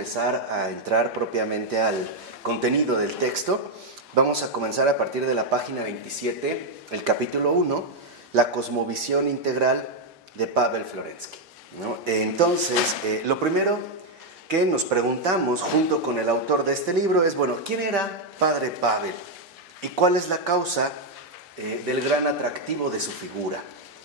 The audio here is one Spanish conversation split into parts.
empezar a entrar propiamente al contenido del texto, vamos a comenzar a partir de la página 27, el capítulo 1, la cosmovisión integral de Pavel Florensky, ¿no? Entonces, lo primero que nos preguntamos junto con el autor de este libro es, bueno, ¿quién era Padre Pavel? ¿Y cuál es la causa del gran atractivo de su figura?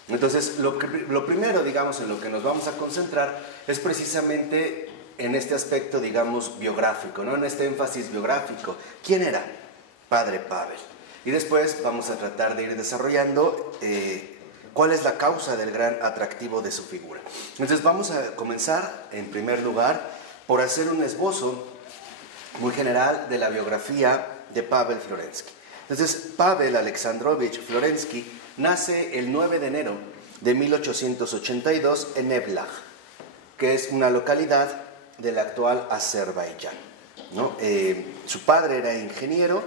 Entonces, lo primero, digamos, en lo que nos vamos a concentrar es precisamente en este aspecto, digamos, biográfico, ¿no? En este énfasis biográfico. ¿Quién era Padre Pavel? Y después vamos a tratar de ir desarrollando cuál es la causa del gran atractivo de su figura. Entonces, vamos a comenzar, en primer lugar, por hacer un esbozo muy general de la biografía de Pavel Florensky. Entonces, Pavel Alexandrovich Florensky nace el 9 de enero de 1882 en Evlaj, que es una localidad del actual Azerbaiyán, ¿no? Su padre era ingeniero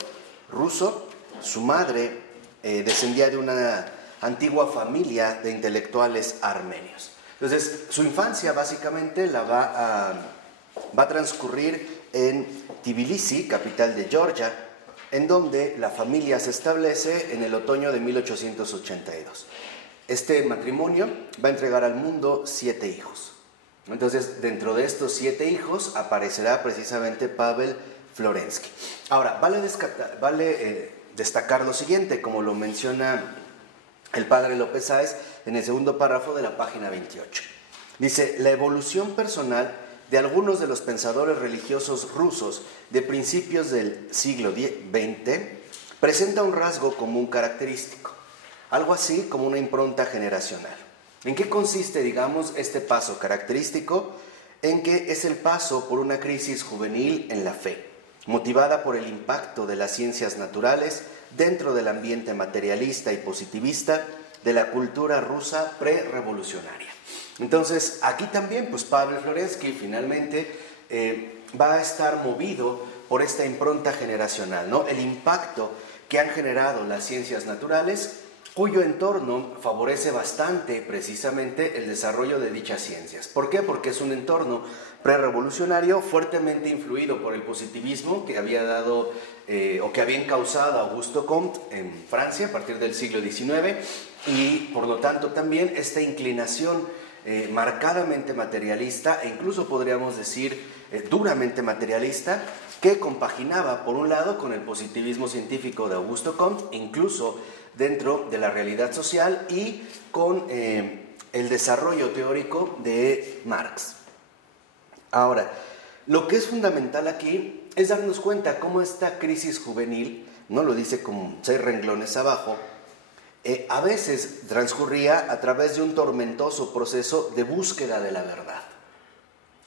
ruso, su madre descendía de una antigua familia de intelectuales armenios. Entonces, su infancia básicamente la va a transcurrir en Tbilisi, capital de Georgia, en donde la familia se establece en el otoño de 1882. Este matrimonio va a entregar al mundo 7 hijos. Entonces, dentro de estos 7 hijos aparecerá precisamente Pavel Florensky. Ahora, vale destacar lo siguiente, como lo menciona el padre López Sáez en el segundo párrafo de la página 28. Dice, la evolución personal de algunos de los pensadores religiosos rusos de principios del siglo XX presenta un rasgo común característico, algo así como una impronta generacional. ¿En qué consiste, digamos, este paso característico? En que es el paso por una crisis juvenil en la fe, motivada por el impacto de las ciencias naturales dentro del ambiente materialista y positivista de la cultura rusa pre-revolucionaria. Entonces, aquí también, pues Pavel Florensky finalmente va a estar movido por esta impronta generacional, ¿no? El impacto que han generado las ciencias naturales, cuyo entorno favorece bastante precisamente el desarrollo de dichas ciencias. ¿Por qué? Porque es un entorno prerrevolucionario fuertemente influido por el positivismo que había dado o que había encauzado Augusto Comte en Francia a partir del siglo XIX, y por lo tanto también esta inclinación marcadamente materialista e incluso podríamos decir duramente materialista, que compaginaba por un lado con el positivismo científico de Augusto Comte, incluso dentro de la realidad social, y con el desarrollo teórico de Marx. Ahora, lo que es fundamental aquí es darnos cuenta cómo esta crisis juvenil, no lo dice como 6 renglones abajo, a veces transcurría a través de un tormentoso proceso de búsqueda de la verdad.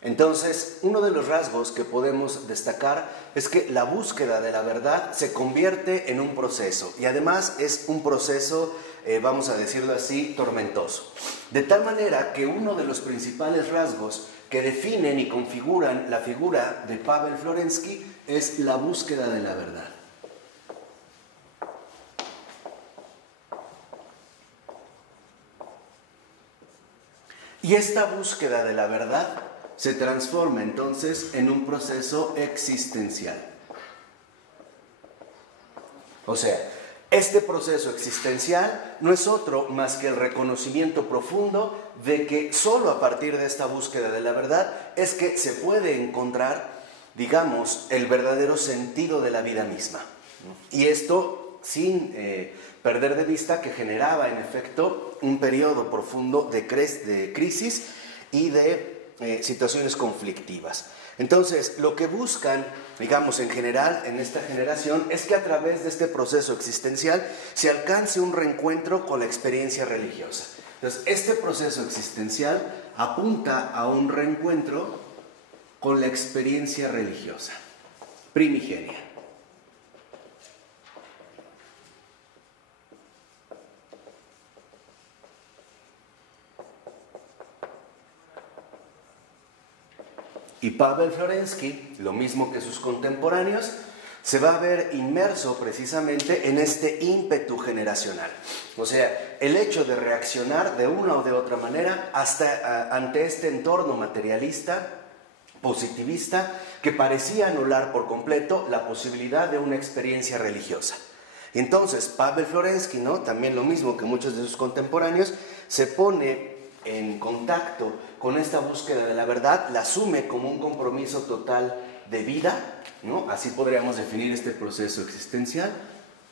Entonces, uno de los rasgos que podemos destacar es que la búsqueda de la verdad se convierte en un proceso, y además es un proceso, vamos a decirlo así, tormentoso. De tal manera que uno de los principales rasgos que definen y configuran la figura de Pavel Florensky es la búsqueda de la verdad. Y esta búsqueda de la verdad se transforma entonces en un proceso existencial. O sea, este proceso existencial no es otro más que el reconocimiento profundo de que solo a partir de esta búsqueda de la verdad es que se puede encontrar, digamos, el verdadero sentido de la vida misma. Y esto sin perder de vista que generaba en efecto un periodo profundo de crisis y de situaciones conflictivas. Entonces, lo que buscan, digamos, en general en esta generación es que a través de este proceso existencial se alcance un reencuentro con la experiencia religiosa. Entonces, este proceso existencial apunta a un reencuentro con la experiencia religiosa primigenia. Y Pavel Florensky, lo mismo que sus contemporáneos, se va a ver inmerso precisamente en este ímpetu generacional. O sea, el hecho de reaccionar de una o de otra manera ante este entorno materialista positivista que parecía anular por completo la posibilidad de una experiencia religiosa. Entonces, Pavel Florensky, ¿no?, también lo mismo que muchos de sus contemporáneos, se pone en contacto con esta búsqueda de la verdad, la asume como un compromiso total de vida, ¿no? Así podríamos definir este proceso existencial,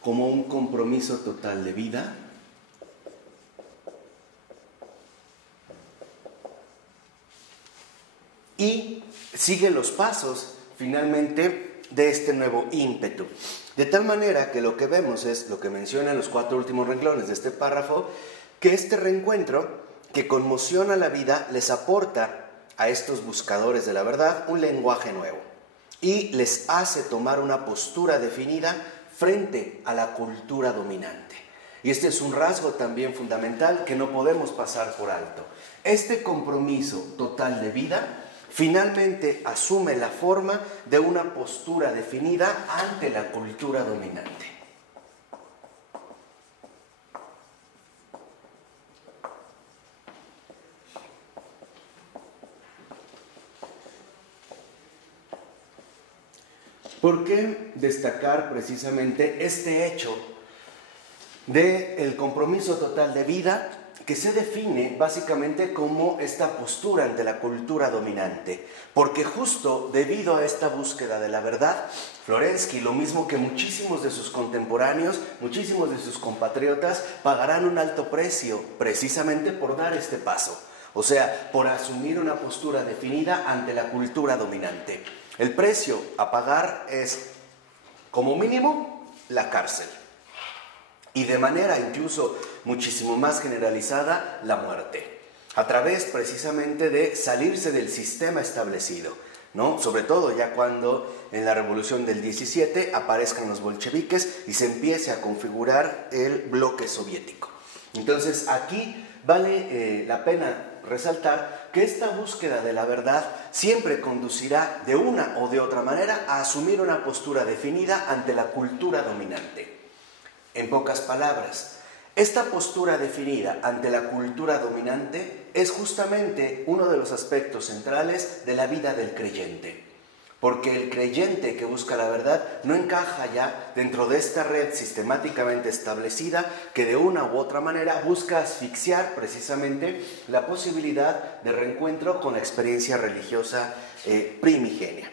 como un compromiso total de vida. Y sigue los pasos, finalmente, de este nuevo ímpetu. De tal manera que lo que vemos es lo que menciona en los 4 últimos renglones de este párrafo, que este reencuentro que conmociona la vida les aporta a estos buscadores de la verdad un lenguaje nuevo y les hace tomar una postura definida frente a la cultura dominante. Y este es un rasgo también fundamental que no podemos pasar por alto. Este compromiso total de vida finalmente asume la forma de una postura definida ante la cultura dominante. ¿Por qué destacar precisamente este hecho del compromiso total de vida que se define básicamente como esta postura ante la cultura dominante? Porque justo debido a esta búsqueda de la verdad, Florensky, lo mismo que muchísimos de sus contemporáneos, muchísimos de sus compatriotas, pagarán un alto precio precisamente por dar este paso. O sea, por asumir una postura definida ante la cultura dominante. El precio a pagar es, como mínimo, la cárcel. Y de manera incluso muchísimo más generalizada, la muerte. A través precisamente de salirse del sistema establecido, ¿no? Sobre todo ya cuando en la Revolución del 17 aparezcan los bolcheviques y se empiece a configurar el bloque soviético. Entonces aquí vale la pena resaltar que esta búsqueda de la verdad siempre conducirá de una o de otra manera a asumir una postura definida ante la cultura dominante. En pocas palabras, esta postura definida ante la cultura dominante es justamente uno de los aspectos centrales de la vida del creyente. Porque el creyente que busca la verdad no encaja ya dentro de esta red sistemáticamente establecida que de una u otra manera busca asfixiar precisamente la posibilidad de reencuentro con la experiencia religiosa primigenia.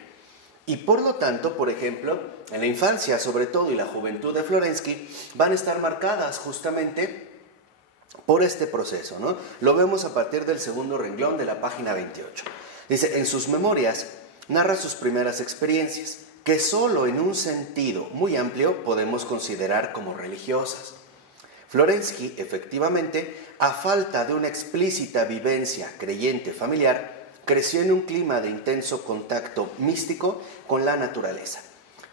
Y por lo tanto, por ejemplo, en la infancia sobre todo y la juventud de Florensky van a estar marcadas justamente por este proceso, ¿no? Lo vemos a partir del segundo renglón de la página 28. Dice, en sus memorias narra sus primeras experiencias, que solo en un sentido muy amplio podemos considerar como religiosas. Florensky, efectivamente, a falta de una explícita vivencia creyente familiar, creció en un clima de intenso contacto místico con la naturaleza,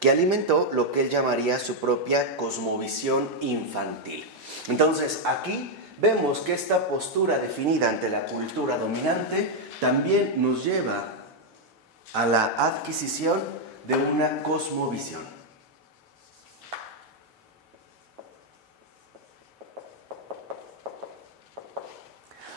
que alimentó lo que él llamaría su propia cosmovisión infantil. Entonces, aquí vemos que esta postura definida ante la cultura dominante también nos lleva a la adquisición de una cosmovisión.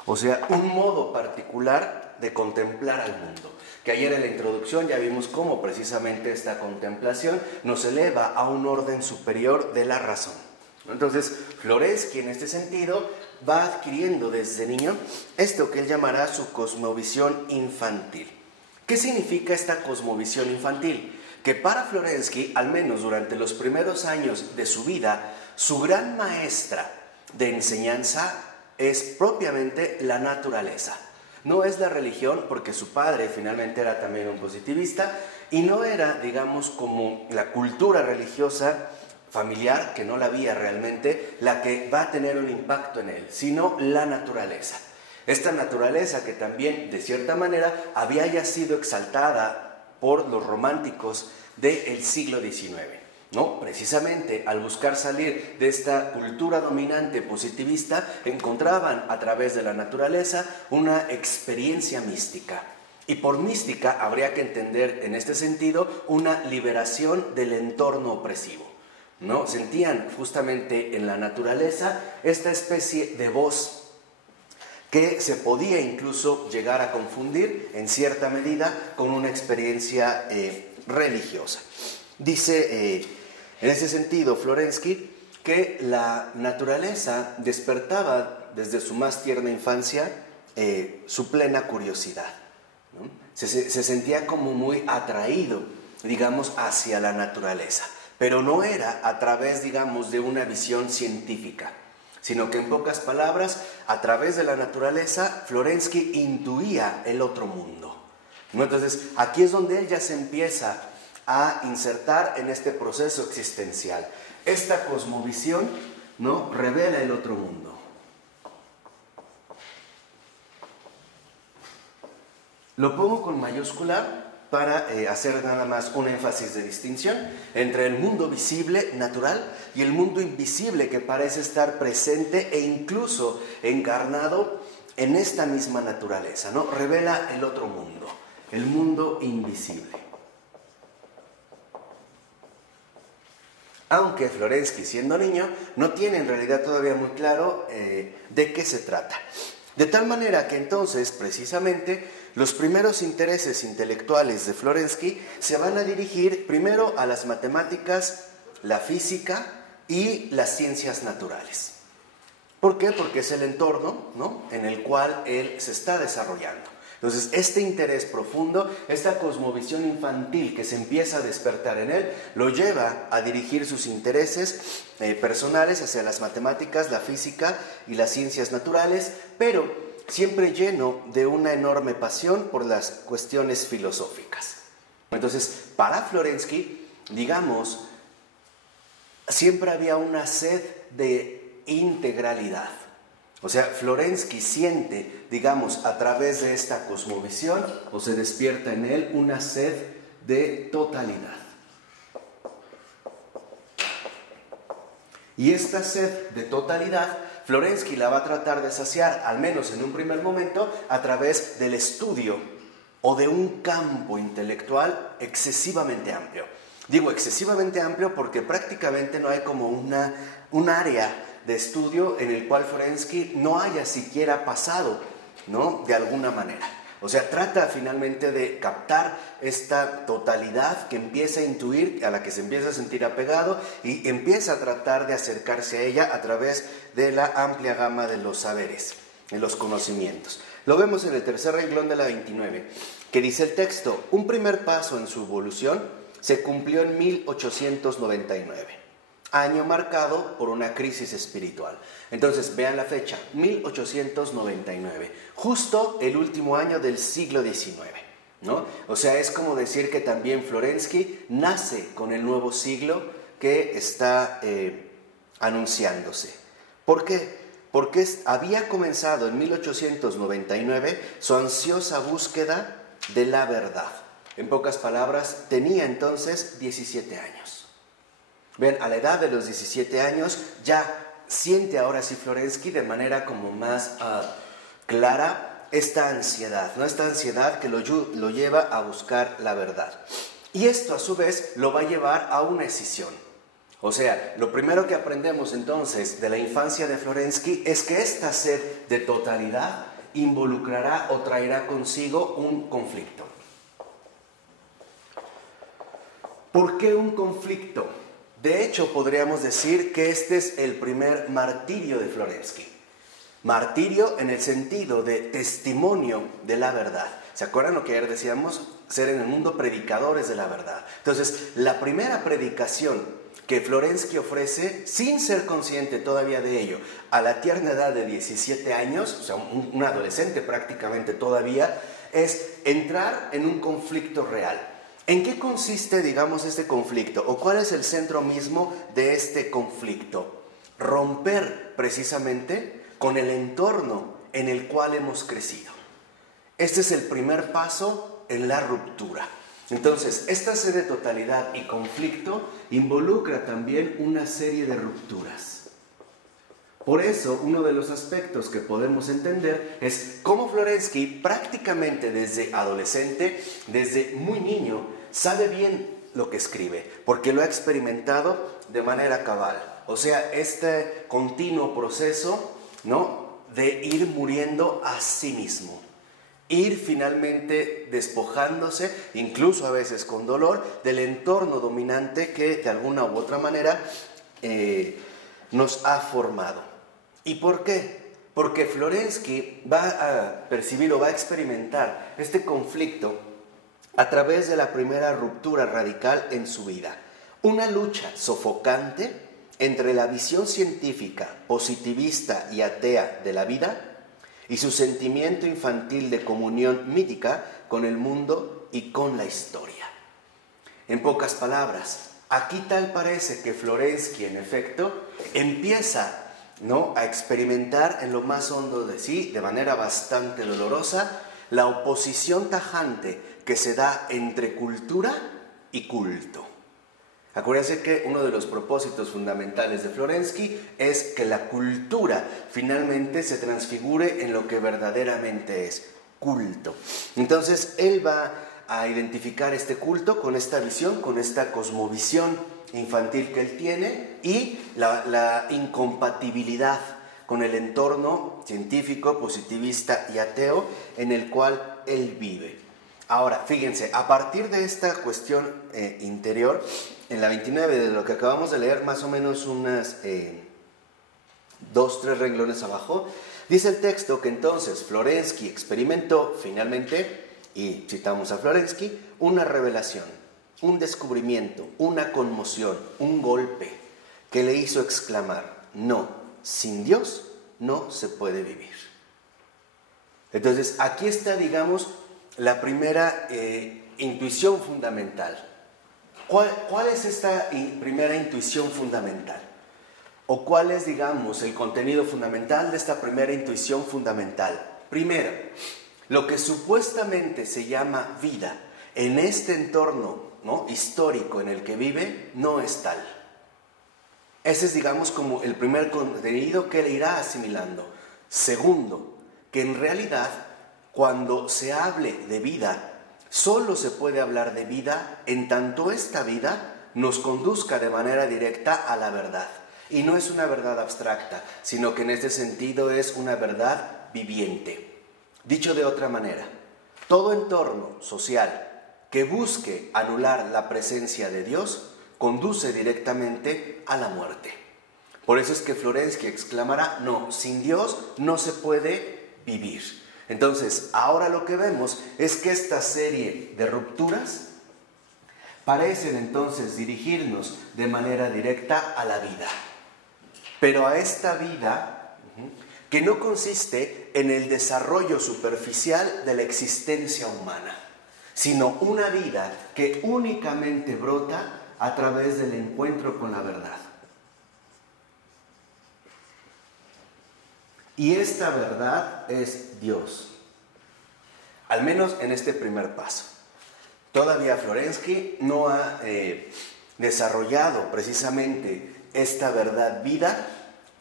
O sea, un modo particular de contemplar al mundo. Que ayer en la introducción ya vimos cómo precisamente esta contemplación nos eleva a un orden superior de la razón. Entonces, Florensky en este sentido va adquiriendo desde niño esto que él llamará su cosmovisión infantil. ¿Qué significa esta cosmovisión infantil? Que para Florensky, al menos durante los primeros años de su vida, su gran maestra de enseñanza es propiamente la naturaleza. No es la religión, porque su padre finalmente era también un positivista, y no era, digamos, como la cultura religiosa familiar, que no la había realmente, la que va a tener un impacto en él, sino la naturaleza. Esta naturaleza que también, de cierta manera, había ya sido exaltada por los románticos del siglo XIX, ¿no? Precisamente al buscar salir de esta cultura dominante positivista, encontraban a través de la naturaleza una experiencia mística. Y por mística habría que entender en este sentido una liberación del entorno opresivo, ¿no? Sentían justamente en la naturaleza esta especie de voz que se podía incluso llegar a confundir en cierta medida con una experiencia religiosa. Dice en ese sentido Florensky que la naturaleza despertaba desde su más tierna infancia su plena curiosidad, ¿no? Se sentía como muy atraído, digamos, hacia la naturaleza, pero no era a través, digamos, de una visión científica, sino que en pocas palabras, a través de la naturaleza, Florensky intuía el otro mundo, ¿no? Entonces, aquí es donde él ya se empieza a insertar en este proceso existencial. Esta cosmovisión, ¿no?, revela el otro mundo. Lo pongo con mayúscula para hacer nada más un énfasis de distinción entre el mundo visible, natural, y el mundo invisible que parece estar presente e incluso encarnado en esta misma naturaleza, ¿no? Revela el otro mundo, el mundo invisible. Aunque Florensky, siendo niño, no tiene en realidad todavía muy claro de qué se trata. De tal manera que entonces, precisamente, los primeros intereses intelectuales de Florensky se van a dirigir primero a las matemáticas, la física y las ciencias naturales. ¿Por qué? Porque es el entorno, ¿no?, en el cual él se está desarrollando. Entonces, este interés profundo, esta cosmovisión infantil que se empieza a despertar en él, lo lleva a dirigir sus intereses personales hacia las matemáticas, la física y las ciencias naturales, pero siempre lleno de una enorme pasión por las cuestiones filosóficas. Entonces, para Florensky, digamos, siempre había una sed de integralidad. O sea, Florensky siente, digamos, a través de esta cosmovisión, o se despierta en él una sed de totalidad. Y esta sed de totalidad, Florensky la va a tratar de saciar, al menos en un primer momento, a través del estudio o de un campo intelectual excesivamente amplio. Digo excesivamente amplio porque prácticamente no hay como un área de estudio en el cual Florensky no haya siquiera pasado, ¿no?, de alguna manera. O sea, trata finalmente de captar esta totalidad que empieza a intuir, a la que se empieza a sentir apegado y empieza a tratar de acercarse a ella a través de la amplia gama de los saberes, de los conocimientos. Lo vemos en el tercer renglón de la 29, que dice el texto: un primer paso en su evolución se cumplió en 1899. Año marcado por una crisis espiritual. Entonces, vean la fecha, 1899, justo el último año del siglo XIX, ¿no? O sea, es como decir que también Florensky nace con el nuevo siglo que está anunciándose. ¿Por qué? Porque había comenzado en 1899 su ansiosa búsqueda de la verdad. En pocas palabras, tenía entonces 17 años. Ven, a la edad de los 17 años ya siente ahora sí Florensky de manera como más clara esta ansiedad, ¿no? Esta ansiedad que lo lleva a buscar la verdad. Y esto a su vez lo va a llevar a una escisión. O sea, lo primero que aprendemos entonces de la infancia de Florensky es que esta sed de totalidad involucrará o traerá consigo un conflicto. ¿Por qué un conflicto? De hecho, podríamos decir que este es el primer martirio de Florensky. Martirio en el sentido de testimonio de la verdad. ¿Se acuerdan lo que ayer decíamos? Ser en el mundo predicadores de la verdad. Entonces, la primera predicación que Florensky ofrece, sin ser consciente todavía de ello, a la tierna edad de 17 años, o sea, un adolescente prácticamente todavía, es entrar en un conflicto real. ¿En qué consiste, digamos, este conflicto? ¿O cuál es el centro mismo de este conflicto? Romper, precisamente, con el entorno en el cual hemos crecido. Este es el primer paso en la ruptura. Entonces, esta sed de totalidad y conflicto involucra también una serie de rupturas. Por eso, uno de los aspectos que podemos entender es cómo Florensky, prácticamente desde adolescente, desde muy niño, sabe bien lo que escribe, porque lo ha experimentado de manera cabal. O sea, este continuo proceso, ¿no?, de ir muriendo a sí mismo, ir finalmente despojándose, incluso a veces con dolor, del entorno dominante que de alguna u otra manera nos ha formado. ¿Y por qué? Porque Florensky va a percibir o va a experimentar este conflicto a través de la primera ruptura radical en su vida. Una lucha sofocante entre la visión científica, positivista y atea de la vida y su sentimiento infantil de comunión mítica con el mundo y con la historia. En pocas palabras, aquí tal parece que Florensky, en efecto, empieza a experimentar en lo más hondo de sí, de manera bastante dolorosa, la oposición tajante que se da entre cultura y culto. Acuérdense que uno de los propósitos fundamentales de Florensky es que la cultura finalmente se transfigure en lo que verdaderamente es culto. Entonces él va a identificar este culto con esta visión, con esta cosmovisión infantil que él tiene y la incompatibilidad con el entorno científico, positivista y ateo en el cual él vive. Ahora, fíjense, a partir de esta cuestión interior, en la 29 de lo que acabamos de leer, más o menos unas 2-3 renglones abajo, dice el texto que entonces Florensky experimentó finalmente, y citamos a Florensky, una revelación, un descubrimiento, una conmoción, un golpe que le hizo exclamar: no, sin Dios no se puede vivir. Entonces, aquí está, digamos, la primera intuición fundamental. ¿Cuál es esta primera intuición fundamental? ¿O cuál es, digamos, el contenido fundamental de esta primera intuición fundamental? Primero, lo que supuestamente se llama vida en este entorno histórico en el que vive no es tal. Ese es, digamos, como el primer contenido que él irá asimilando. Segundo, que en realidad, cuando se hable de vida, solo se puede hablar de vida en tanto esta vida nos conduzca de manera directa a la verdad. Y no es una verdad abstracta, sino que en este sentido es una verdad viviente. Dicho de otra manera, todo entorno social que busque anular la presencia de Dios conduce directamente a la muerte. Por eso es que Florensky exclamará: no, sin Dios no se puede vivir. Entonces, ahora lo que vemos es que esta serie de rupturas parecen entonces dirigirnos de manera directa a la vida. Pero a esta vida que no consiste en el desarrollo superficial de la existencia humana, sino una vida que únicamente brota a través del encuentro con la verdad. Y esta verdad es Dios, al menos en este primer paso. Todavía Florensky no ha desarrollado precisamente esta verdad vida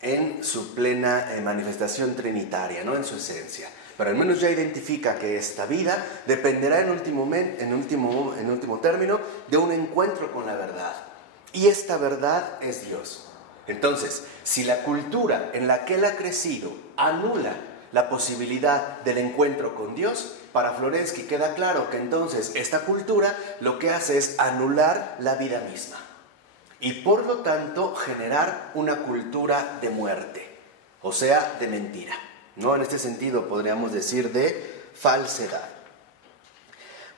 en su plena manifestación trinitaria, en su esencia. Pero al menos ya identifica que esta vida dependerá en último término de un encuentro con la verdad. Y esta verdad es Dios. Entonces, si la cultura en la que él ha crecido anula la posibilidad del encuentro con Dios, para Florensky queda claro que entonces esta cultura lo que hace es anular la vida misma y por lo tanto generar una cultura de muerte, o sea, de mentira. En este sentido podríamos decir de falsedad.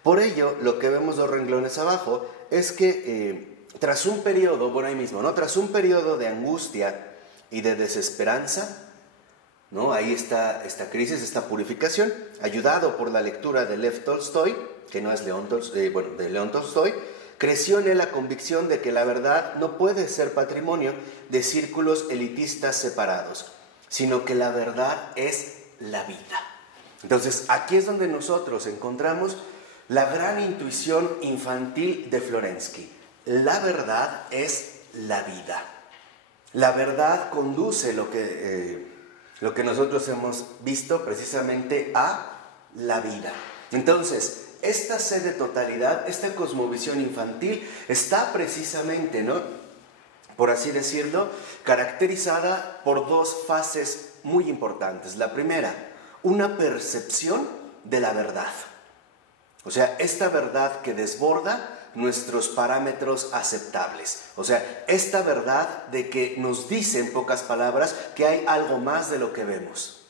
Por ello, lo que vemos 2 renglones abajo es que tras un periodo, tras un periodo de angustia y de desesperanza, ahí está esta crisis, esta purificación, ayudado por la lectura de Lev Tolstoy, que no es de León Tolstoy, creció en él la convicción de que la verdad no puede ser patrimonio de círculos elitistas separados, sino que la verdad es la vida. Entonces, aquí es donde nosotros encontramos la gran intuición infantil de Florensky. La verdad es la vida. La verdad conduce lo que nosotros hemos visto precisamente a la vida. Entonces, esta sed de totalidad, esta cosmovisión infantil está precisamente, por así decirlo, caracterizada por 2 fases muy importantes. La primera, una percepción de la verdad. O sea, esta verdad que desborda nuestros parámetros aceptables. O sea, esta verdad de que nos dice en pocas palabras que hay algo más de lo que vemos.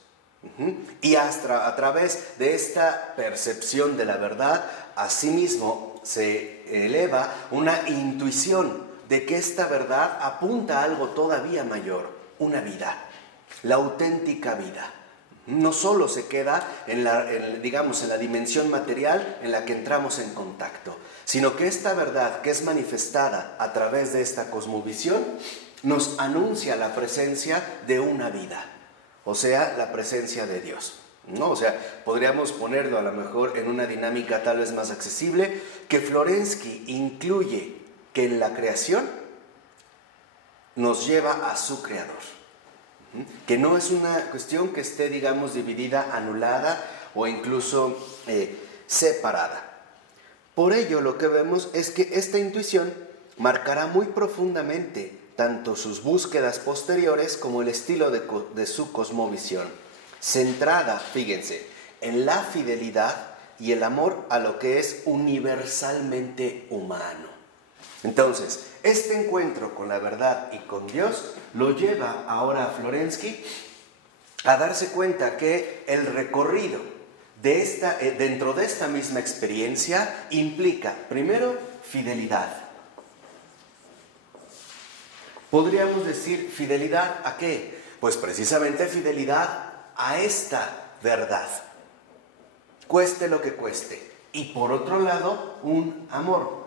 Y hasta a través de esta percepción de la verdad, asimismo se eleva una intuición de que esta verdad apunta a algo todavía mayor, una vida, la auténtica vida. No solo se queda en la dimensión material en la que entramos en contacto, sino que esta verdad que es manifestada a través de esta cosmovisión nos anuncia la presencia de una vida, o sea, la presencia de Dios, ¿no? O sea, podríamos ponerlo a lo mejor en una dinámica tal vez más accesible, que Florensky incluye que en la creación nos lleva a su creador. Que no es una cuestión que esté, digamos, dividida, anulada o incluso separada. Por ello, lo que vemos es que esta intuición marcará muy profundamente tanto sus búsquedas posteriores como el estilo de su cosmovisión, centrada, fíjense, en la fidelidad y el amor a lo que es universalmente humano. Entonces, este encuentro con la verdad y con Dios lo lleva ahora a Florensky a darse cuenta que el recorrido dentro de esta misma experiencia implica, primero, fidelidad. Podríamos decir, ¿fidelidad a qué? Pues precisamente fidelidad a esta verdad, cueste lo que cueste. Y por otro lado, un amor.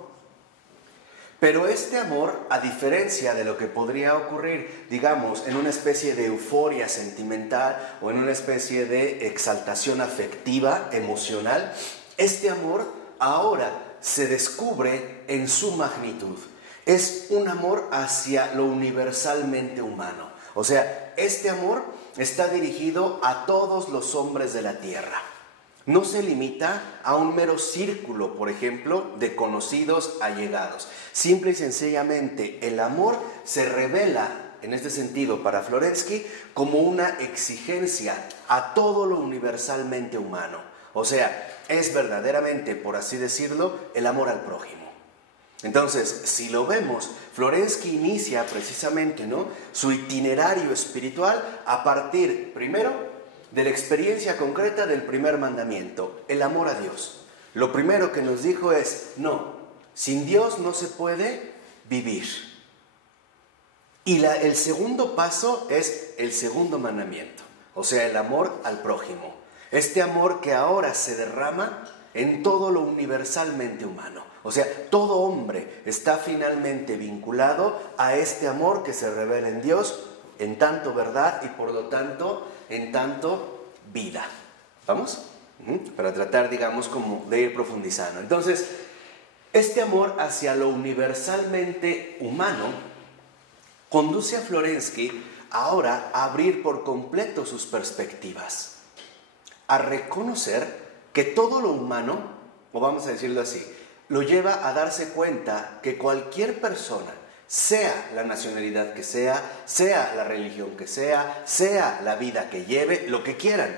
Pero este amor, a diferencia de lo que podría ocurrir, digamos, en una especie de euforia sentimental o en una especie de exaltación afectiva, emocional, este amor ahora se descubre en su magnitud. Es un amor hacia lo universalmente humano. O sea, este amor está dirigido a todos los hombres de la tierra. No se limita a un mero círculo, por ejemplo, de conocidos allegados. Simple y sencillamente, el amor se revela, en este sentido, para Florensky, como una exigencia a todo lo universalmente humano. O sea, es verdaderamente, por así decirlo, el amor al prójimo. Entonces, si lo vemos, Florensky inicia precisamente, ¿no?, su itinerario espiritual a partir, primero, de la experiencia concreta del primer mandamiento, el amor a Dios. Lo primero que nos dijo es, no, sin Dios no se puede vivir. Y el segundo paso es el segundo mandamiento, o sea, el amor al prójimo. Este amor que ahora se derrama en todo lo universalmente humano. O sea, todo hombre está finalmente vinculado a este amor que se revela en Dios, en tanto verdad y por lo tanto en tanto vida. ¿Vamos? Para tratar, digamos, como de ir profundizando. Entonces, este amor hacia lo universalmente humano conduce a Florensky ahora a abrir por completo sus perspectivas, a reconocer que todo lo humano, o vamos a decirlo así, lo lleva a darse cuenta que cualquier persona, sea la nacionalidad que sea la religión que sea la vida que lleve, lo que quieran,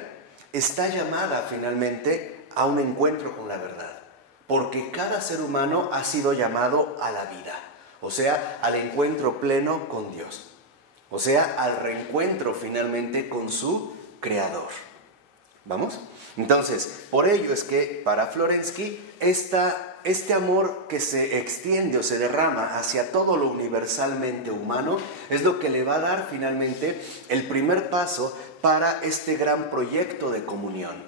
está llamada finalmente a un encuentro con la verdad. Porque cada ser humano ha sido llamado a la vida, o sea, al encuentro pleno con Dios, o sea, al reencuentro finalmente con su Creador. ¿Vamos? Entonces, por ello es que para Florensky este amor que se extiende o se derrama hacia todo lo universalmente humano es lo que le va a dar finalmente el primer paso para este gran proyecto de comunión,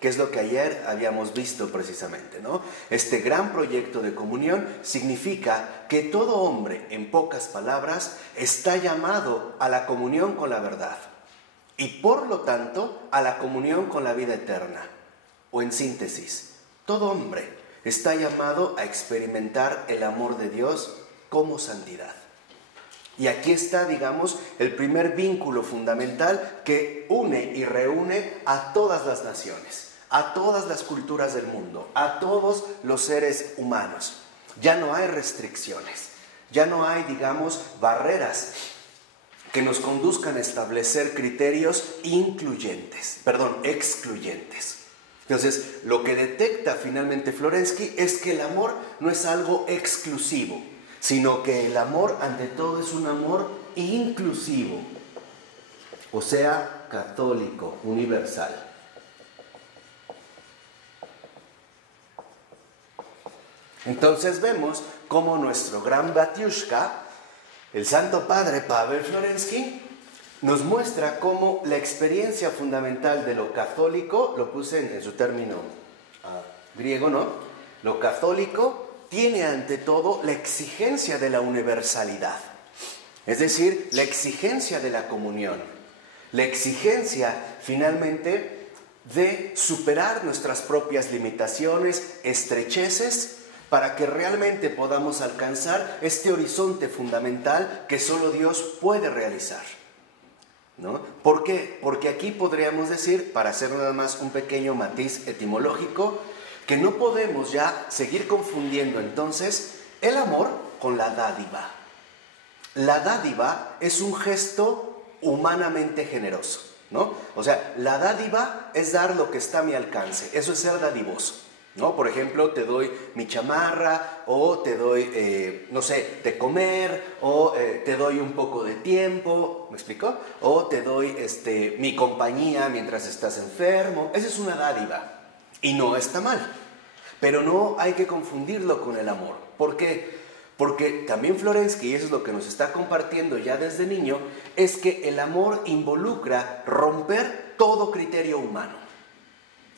que es lo que ayer habíamos visto precisamente, ¿no? Este gran proyecto de comunión significa que todo hombre, en pocas palabras, está llamado a la comunión con la verdad y por lo tanto a la comunión con la vida eterna. O en síntesis, todo hombre está llamado a experimentar el amor de Dios como santidad. Y aquí está, digamos, el primer vínculo fundamental que une y reúne a todas las naciones, a todas las culturas del mundo, a todos los seres humanos. Ya no hay restricciones, ya no hay, digamos, barreras que nos conduzcan a establecer criterios excluyentes. Entonces, lo que detecta finalmente Florensky es que el amor no es algo exclusivo, sino que el amor ante todo es un amor inclusivo, o sea, católico, universal. Entonces vemos cómo nuestro gran Batiushka, el Santo Padre Pavel Florensky, nos muestra cómo la experiencia fundamental de lo católico, lo puse en su término griego, ¿no? Lo católico tiene ante todo la exigencia de la universalidad, es decir, la exigencia de la comunión, la exigencia finalmente de superar nuestras propias limitaciones, estrecheces, para que realmente podamos alcanzar este horizonte fundamental que solo Dios puede realizar, ¿no? ¿Por qué? Porque aquí podríamos decir, para hacer nada más un pequeño matiz etimológico, que no podemos ya seguir confundiendo entonces el amor con la dádiva. La dádiva es un gesto humanamente generoso, ¿no? O sea, la dádiva es dar lo que está a mi alcance, eso es ser dadivoso, ¿no? Por ejemplo, te doy mi chamarra, o te doy, no sé, de comer, o te doy un poco de tiempo, ¿me explico? O te doy mi compañía mientras estás enfermo. Esa es una dádiva y no está mal, pero no hay que confundirlo con el amor. ¿Por qué? Porque también Florensky, y eso es lo que nos está compartiendo ya desde niño, es que el amor involucra romper todo criterio humano.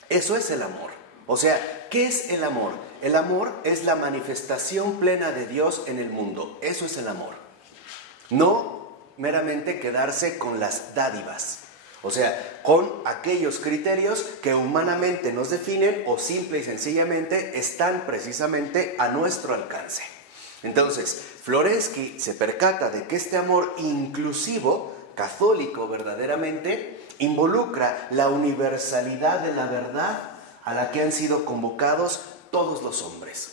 Eso es el amor. O sea, ¿qué es el amor? El amor es la manifestación plena de Dios en el mundo. Eso es el amor. No meramente quedarse con las dádivas. O sea, con aquellos criterios que humanamente nos definen o simple y sencillamente están precisamente a nuestro alcance. Entonces, Florensky se percata de que este amor inclusivo, católico verdaderamente, involucra la universalidad de la verdad a la que han sido convocados todos los hombres.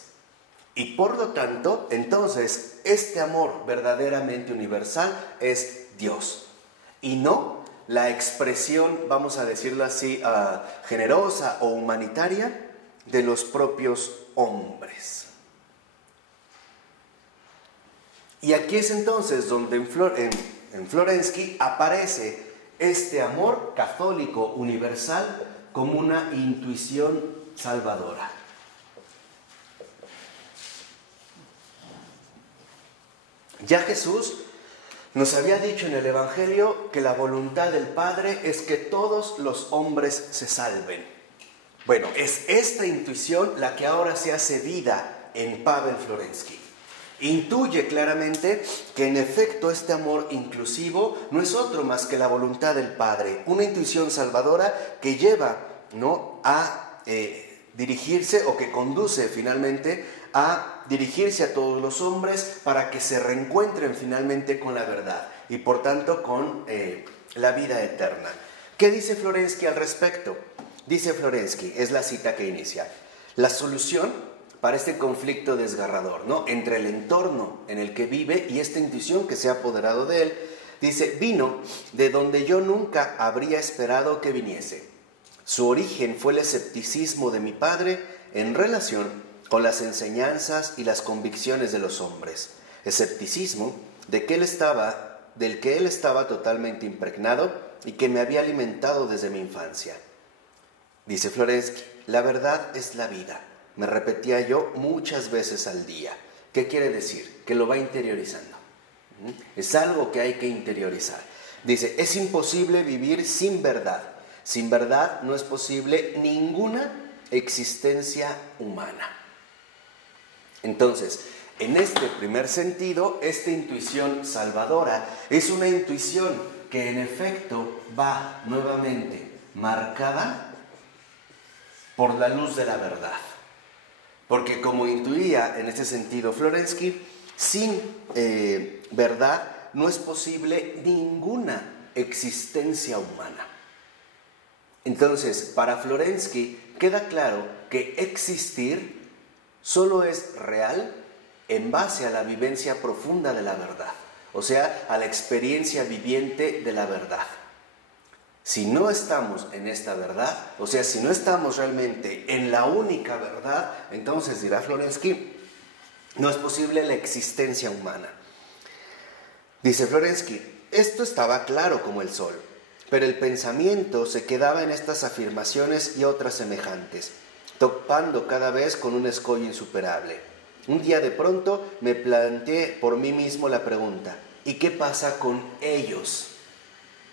Y por lo tanto, entonces, este amor verdaderamente universal es Dios. Y no la expresión, vamos a decirlo así, generosa o humanitaria de los propios hombres. Y aquí es entonces donde en Florensky aparece este amor católico universal como una intuición salvadora. Ya Jesús nos había dicho en el Evangelio que la voluntad del Padre es que todos los hombres se salven. Bueno, es esta intuición la que ahora se hace vida en Pavel Florensky. Intuye claramente que en efecto este amor inclusivo no es otro más que la voluntad del Padre, una intuición salvadora que lleva, ¿no?, a dirigirse, o que conduce finalmente a dirigirse a todos los hombres para que se reencuentren finalmente con la verdad y por tanto con la vida eterna. ¿Qué dice Florensky al respecto? Dice Florensky, es la cita que inicia: la solución para este conflicto desgarrador, ¿no?, entre el entorno en el que vive y esta intuición que se ha apoderado de él, dice, vino de donde yo nunca habría esperado que viniese. Su origen fue el escepticismo de mi padre en relación con las enseñanzas y las convicciones de los hombres. Escepticismo del que él estaba totalmente impregnado y que me había alimentado desde mi infancia. Dice Florensky, la verdad es la vida. Me repetía yo muchas veces al día. ¿Qué quiere decir? Que lo va interiorizando. Es algo que hay que interiorizar. Dice, es imposible vivir sin verdad. Sin verdad no es posible ninguna existencia humana. Entonces, en este primer sentido, esta intuición salvadora es una intuición que en efecto va nuevamente marcada por la luz de la verdad. Porque como intuía en este sentido Florensky, sin verdad no es posible ninguna existencia humana. Entonces, para Florensky queda claro que existir solo es real en base a la vivencia profunda de la verdad. o sea, a la experiencia viviente de la verdad. Si no estamos en esta verdad, o sea, si no estamos realmente en la única verdad, entonces, dirá Florensky, no es posible la existencia humana. Dice Florensky, esto estaba claro como el sol, pero el pensamiento se quedaba en estas afirmaciones y otras semejantes, topando cada vez con un escollo insuperable. Un día de pronto me planteé por mí mismo la pregunta, ¿y qué pasa con ellos?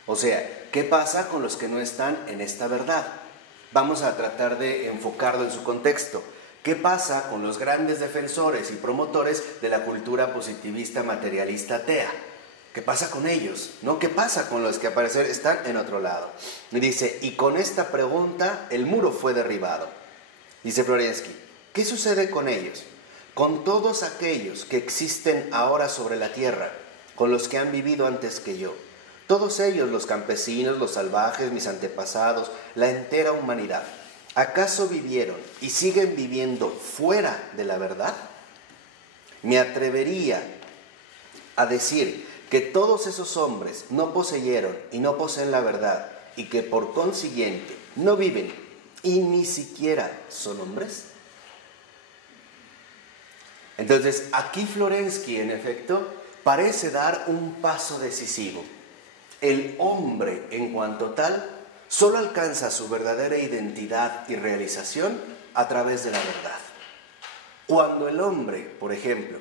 O sea, ¿qué pasa con los que no están en esta verdad? Vamos a tratar de enfocarlo en su contexto. ¿Qué pasa con los grandes defensores y promotores de la cultura positivista materialista atea? ¿Qué pasa con ellos? ¿No? ¿Qué pasa con los que al parecer están en otro lado? Y dice, y con esta pregunta el muro fue derribado. Dice Florensky, ¿qué sucede con ellos? Con todos aquellos que existen ahora sobre la tierra, con los que han vivido antes que yo. Todos ellos, los campesinos, los salvajes, mis antepasados, la entera humanidad, ¿acaso vivieron y siguen viviendo fuera de la verdad? Me atrevería a decir que todos esos hombres no poseyeron y no poseen la verdad y que por consiguiente no viven y ni siquiera son hombres. Entonces, aquí Florensky, en efecto, parece dar un paso decisivo. El hombre, en cuanto tal, solo alcanza su verdadera identidad y realización a través de la verdad. Cuando el hombre, por ejemplo,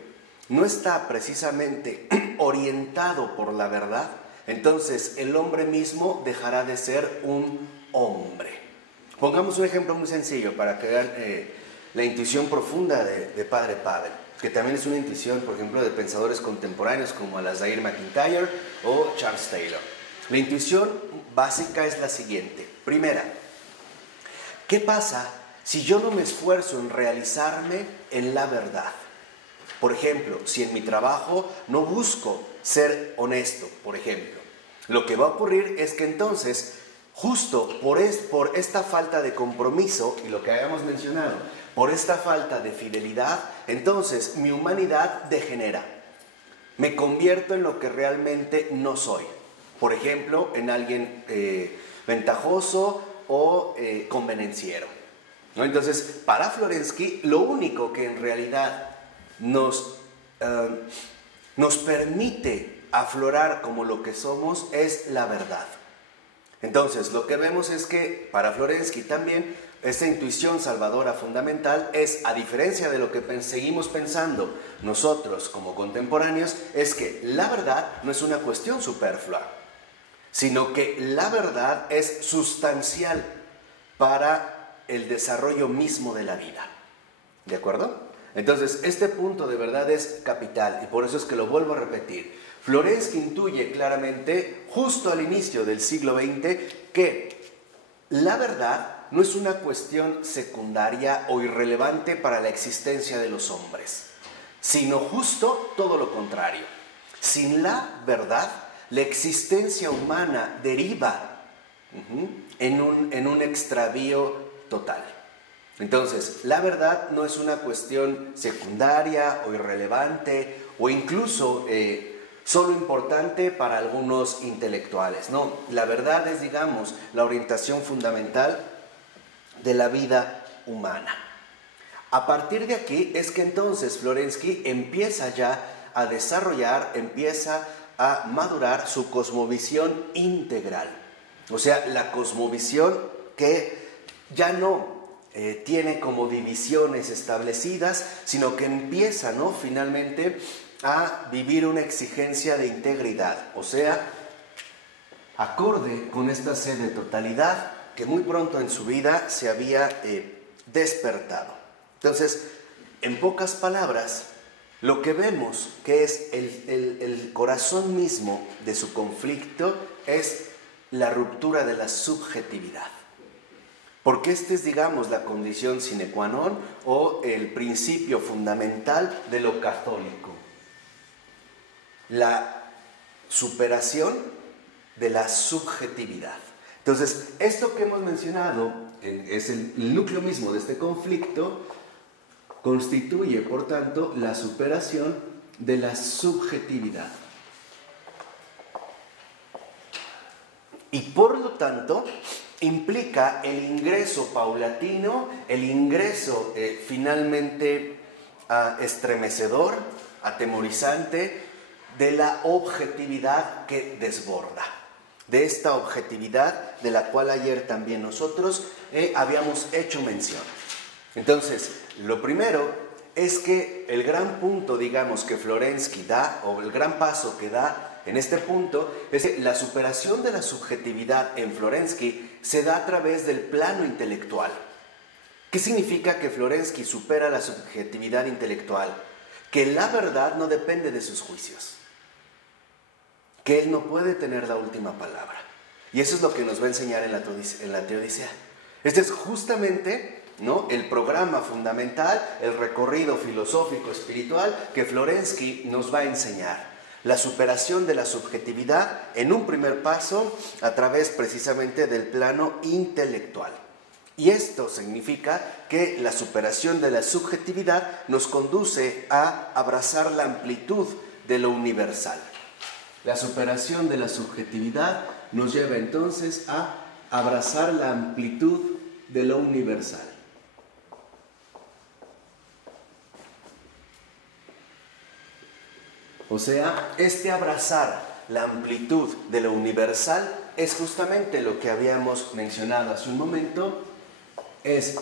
no está precisamente orientado por la verdad, entonces el hombre mismo dejará de ser un hombre. Pongamos un ejemplo muy sencillo para que vean la intuición profunda de Padre Pavel, que también es una intuición, por ejemplo, de pensadores contemporáneos como Alasdair MacIntyre o Charles Taylor. La intuición básica es la siguiente. Primera, ¿qué pasa si yo no me esfuerzo en realizarme en la verdad? Por ejemplo, si en mi trabajo no busco ser honesto, por ejemplo, lo que va a ocurrir es que entonces, justo por esta falta de compromiso, y lo que habíamos mencionado, por esta falta de fidelidad, entonces mi humanidad degenera. Me convierto en lo que realmente no soy. Por ejemplo, en alguien ventajoso o convenenciero, ¿no? Entonces, para Florensky, lo único que en realidad nos permite aflorar como lo que somos es la verdad. Entonces, lo que vemos es que para Florensky también esta intuición salvadora fundamental es, a diferencia de lo que seguimos pensando nosotros como contemporáneos, es que la verdad no es una cuestión superflua, sino que la verdad es sustancial para el desarrollo mismo de la vida. ¿De acuerdo? Entonces, este punto de verdad es capital y por eso es que lo vuelvo a repetir. Florensky intuye claramente, justo al inicio del siglo XX, que la verdad no es una cuestión secundaria o irrelevante para la existencia de los hombres, sino justo todo lo contrario. Sin la verdad, la existencia humana deriva en un extravío total. Entonces, la verdad no es una cuestión secundaria o irrelevante o incluso solo importante para algunos intelectuales. No, la verdad es, digamos, la orientación fundamental de la vida humana. A partir de aquí es que entonces Florensky empieza ya a desarrollar, empieza a madurar su cosmovisión integral. O sea, la cosmovisión que ya no tiene como divisiones establecidas, sino que empieza, ¿no?, finalmente a vivir una exigencia de integridad, o sea, acorde con esta sed de totalidad que muy pronto en su vida se había despertado. Entonces, en pocas palabras, lo que vemos que es el corazón mismo de su conflicto es la ruptura de la subjetividad. Porque esta es, digamos, la condición sine qua non o el principio fundamental de lo católico. La superación de la subjetividad. Entonces, esto que hemos mencionado es el núcleo mismo de este conflicto, constituye, por tanto, la superación de la subjetividad. y por lo tanto implica el ingreso paulatino, el ingreso finalmente estremecedor, atemorizante, de la objetividad que desborda, de esta objetividad de la cual ayer también nosotros habíamos hecho mención. Entonces, lo primero es que el gran punto, digamos, que Florensky da, o el gran paso que da en este punto, es que la superación de la subjetividad en Florensky se da a través del plano intelectual. ¿Qué significa que Florensky supera la subjetividad intelectual? Que la verdad no depende de sus juicios, que él no puede tener la última palabra. Y eso es lo que nos va a enseñar en la Teodicea. Este es justamente, ¿no?, el programa fundamental, el recorrido filosófico espiritual que Florensky nos va a enseñar. La superación de la subjetividad en un primer paso a través precisamente del plano intelectual. Y esto significa que la superación de la subjetividad nos conduce a abrazar la amplitud de lo universal. La superación de la subjetividad nos lleva entonces a abrazar la amplitud de lo universal. O sea, este abrazar la amplitud de lo universal es justamente lo que habíamos mencionado hace un momento, es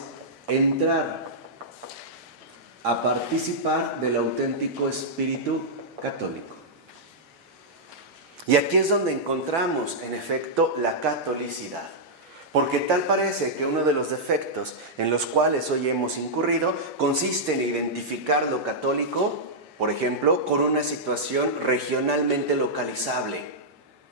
entrar a participar del auténtico espíritu católico. Y aquí es donde encontramos, en efecto, la catolicidad. Porque tal parece que uno de los defectos en los cuales hoy hemos incurrido consiste en identificar lo católico, por ejemplo, con una situación regionalmente localizable.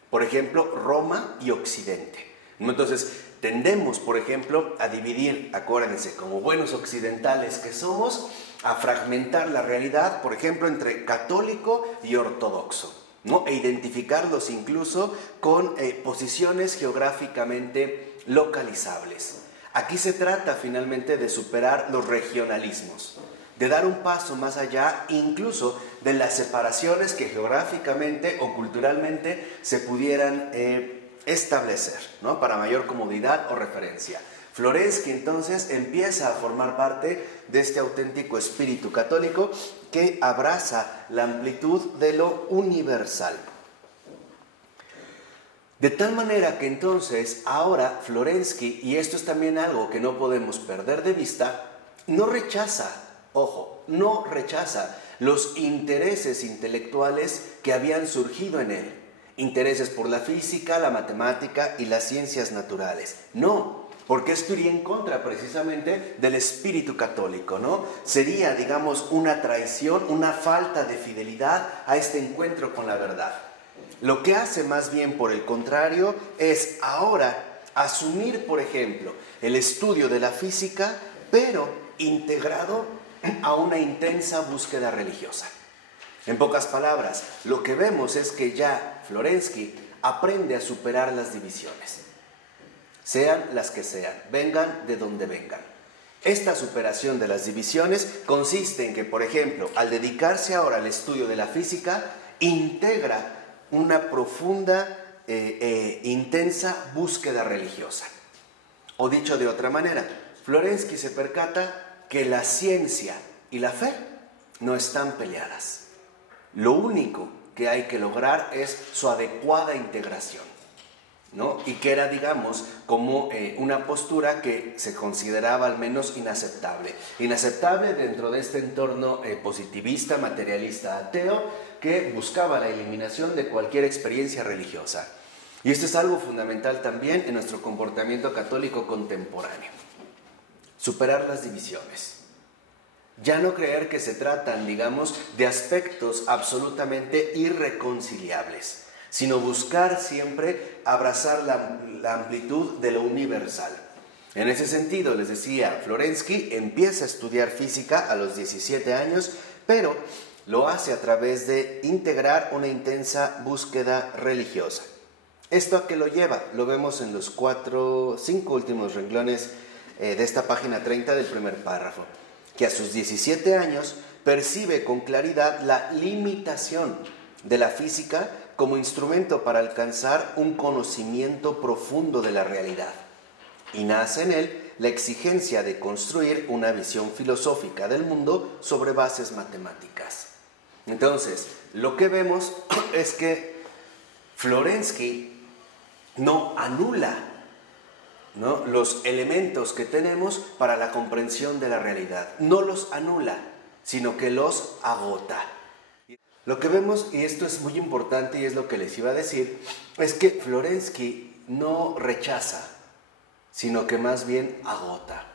Por ejemplo, Roma y Occidente. Entonces, tendemos, por ejemplo, a dividir, acuérdense, como buenos occidentales que somos, a fragmentar la realidad, por ejemplo, entre católico y ortodoxo, ¿no? E identificarlos incluso con posiciones geográficamente localizables. Aquí se trata finalmente de superar los regionalismos, de dar un paso más allá incluso de las separaciones que geográficamente o culturalmente se pudieran establecer, ¿no?, para mayor comodidad o referencia. Florensky entonces empieza a formar parte de este auténtico espíritu católico que abraza la amplitud de lo universal. De tal manera que entonces ahora Florensky, y esto es también algo que no podemos perder de vista, no rechaza, ojo, no rechaza los intereses intelectuales que habían surgido en él. Intereses por la física, la matemática y las ciencias naturales. No, porque esto iría en contra precisamente del espíritu católico, ¿no? Sería, digamos, una traición, una falta de fidelidad a este encuentro con la verdad. Lo que hace más bien, por el contrario, es ahora asumir, por ejemplo, el estudio de la física, pero integrado a una intensa búsqueda religiosa. En pocas palabras, lo que vemos es que ya Florensky aprende a superar las divisiones, sean las que sean, vengan de donde vengan. Esta superación de las divisiones consiste en que, por ejemplo, al dedicarse ahora al estudio de la física, integra una profunda intensa búsqueda religiosa. O dicho de otra manera, Florensky se percata que la ciencia y la fe no están peleadas. Lo único que hay que lograr es su adecuada integración, ¿no? Y que era, digamos, como una postura que se consideraba al menos inaceptable. Inaceptable dentro de este entorno positivista, materialista, ateo, que buscaba la eliminación de cualquier experiencia religiosa. Y esto es algo fundamental también en nuestro comportamiento católico contemporáneo. Superar las divisiones. Ya no creer que se tratan, digamos, de aspectos absolutamente irreconciliables, sino buscar siempre abrazar la amplitud de lo universal. En ese sentido, les decía, Florensky empieza a estudiar física a los 17 años, pero lo hace a través de integrar una intensa búsqueda religiosa. ¿Esto a qué lo lleva? Lo vemos en los 5 últimos renglones de esta página 30 del primer párrafo, que a sus 17 años percibe con claridad la limitación de la física como instrumento para alcanzar un conocimiento profundo de la realidad. Y nace en él la exigencia de construir una visión filosófica del mundo sobre bases matemáticas. Entonces, lo que vemos es que Florensky no anula, ¿no?, los elementos que tenemos para la comprensión de la realidad. No los anula, sino que los agota. Lo que vemos, y esto es muy importante y es lo que les iba a decir, es que Florensky no rechaza, sino que más bien agota.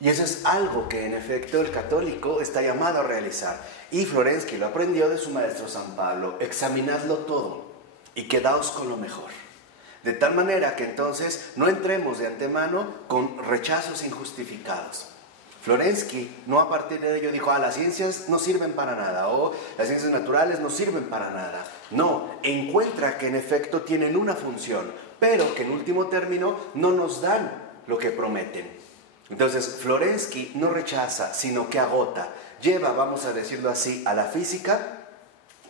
Y eso es algo que en efecto el católico está llamado a realizar. Y Florensky lo aprendió de su maestro San Pablo: examinadlo todo y quedaos con lo mejor. De tal manera que entonces no entremos de antemano con rechazos injustificados. Florensky no a partir de ello dijo: las ciencias no sirven para nada, o las ciencias naturales no sirven para nada. No, encuentra que en efecto tienen una función, pero que en último término no nos dan lo que prometen. Entonces Florensky no rechaza, sino que agota. Lleva, vamos a decirlo así, a la física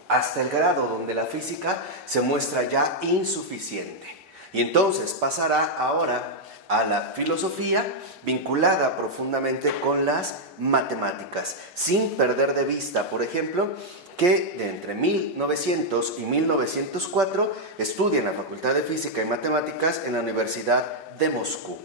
hasta el grado donde la física se muestra ya insuficiente. Y entonces pasará ahora a la filosofía vinculada profundamente con las matemáticas, sin perder de vista, por ejemplo, que de entre 1900 y 1904 estudia en la Facultad de Física y Matemáticas en la Universidad de Moscú.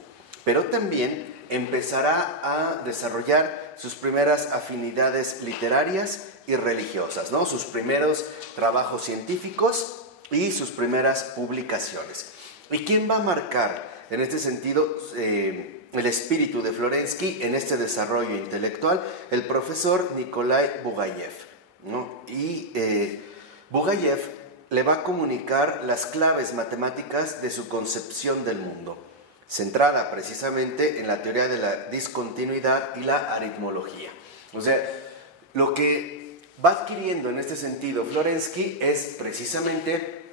Pero también empezará a desarrollar sus primeras afinidades literarias y religiosas, ¿no?, sus primeros trabajos científicos y sus primeras publicaciones. ¿Y quién va a marcar en este sentido el espíritu de Florensky en este desarrollo intelectual? El profesor Nikolai Bugayev, ¿no? Y Bugayev le va a comunicar las claves matemáticas de su concepción del mundo, centrada precisamente en la teoría de la discontinuidad y la aritmología. O sea, lo que va adquiriendo en este sentido Florensky es precisamente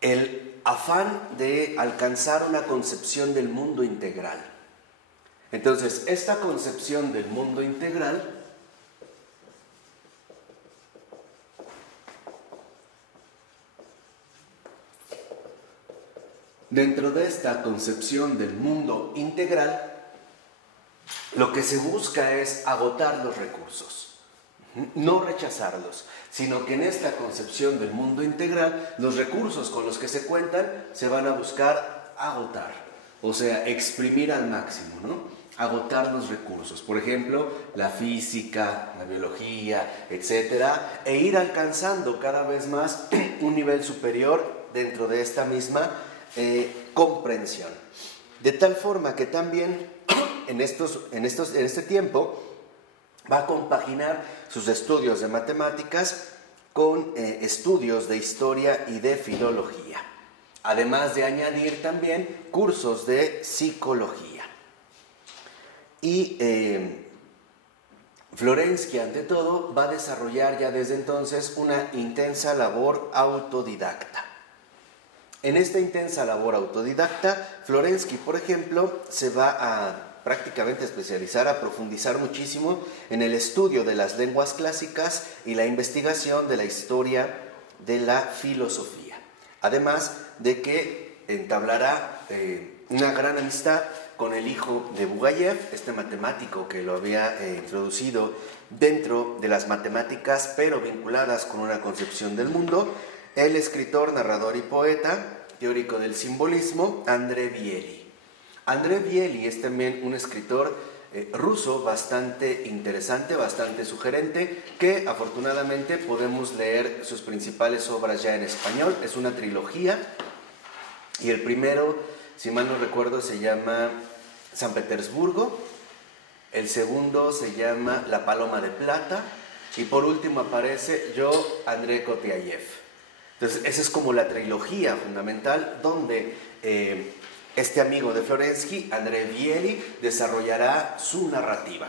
el afán de alcanzar una concepción del mundo integral. Entonces, esta concepción del mundo integral dentro de esta concepción del mundo integral, lo que se busca es agotar los recursos, no rechazarlos, sino que en esta concepción del mundo integral, los recursos con los que se cuentan se van a buscar agotar, o sea, exprimir al máximo, ¿no? Agotar los recursos, por ejemplo, la física, la biología, etcétera, e ir alcanzando cada vez más un nivel superior dentro de esta misma comprensión. De tal forma que también en este tiempo va a compaginar sus estudios de matemáticas con estudios de historia y de filología, además de añadir también cursos de psicología. Y Florensky, ante todo, va a desarrollar ya desde entonces una intensa labor autodidacta. En esta intensa labor autodidacta, Florensky, por ejemplo, se va a prácticamente especializar, a profundizar muchísimo en el estudio de las lenguas clásicas y la investigación de la historia de la filosofía. Además de que entablará una gran amistad con el hijo de Bugayev, este matemático que lo había introducido dentro de las matemáticas, pero vinculadas con una concepción del mundo, el escritor, narrador y poeta, teórico del simbolismo, André Bieli. André Bieli es también un escritor ruso bastante interesante, bastante sugerente, que afortunadamente podemos leer sus principales obras ya en español. Es una trilogía y el primero, si mal no recuerdo, se llama San Petersburgo, el segundo se llama La Paloma de Plata y por último aparece Yo, André Kotiayev. Entonces esa es como la trilogía fundamental donde este amigo de Florensky, André Bieli, desarrollará su narrativa,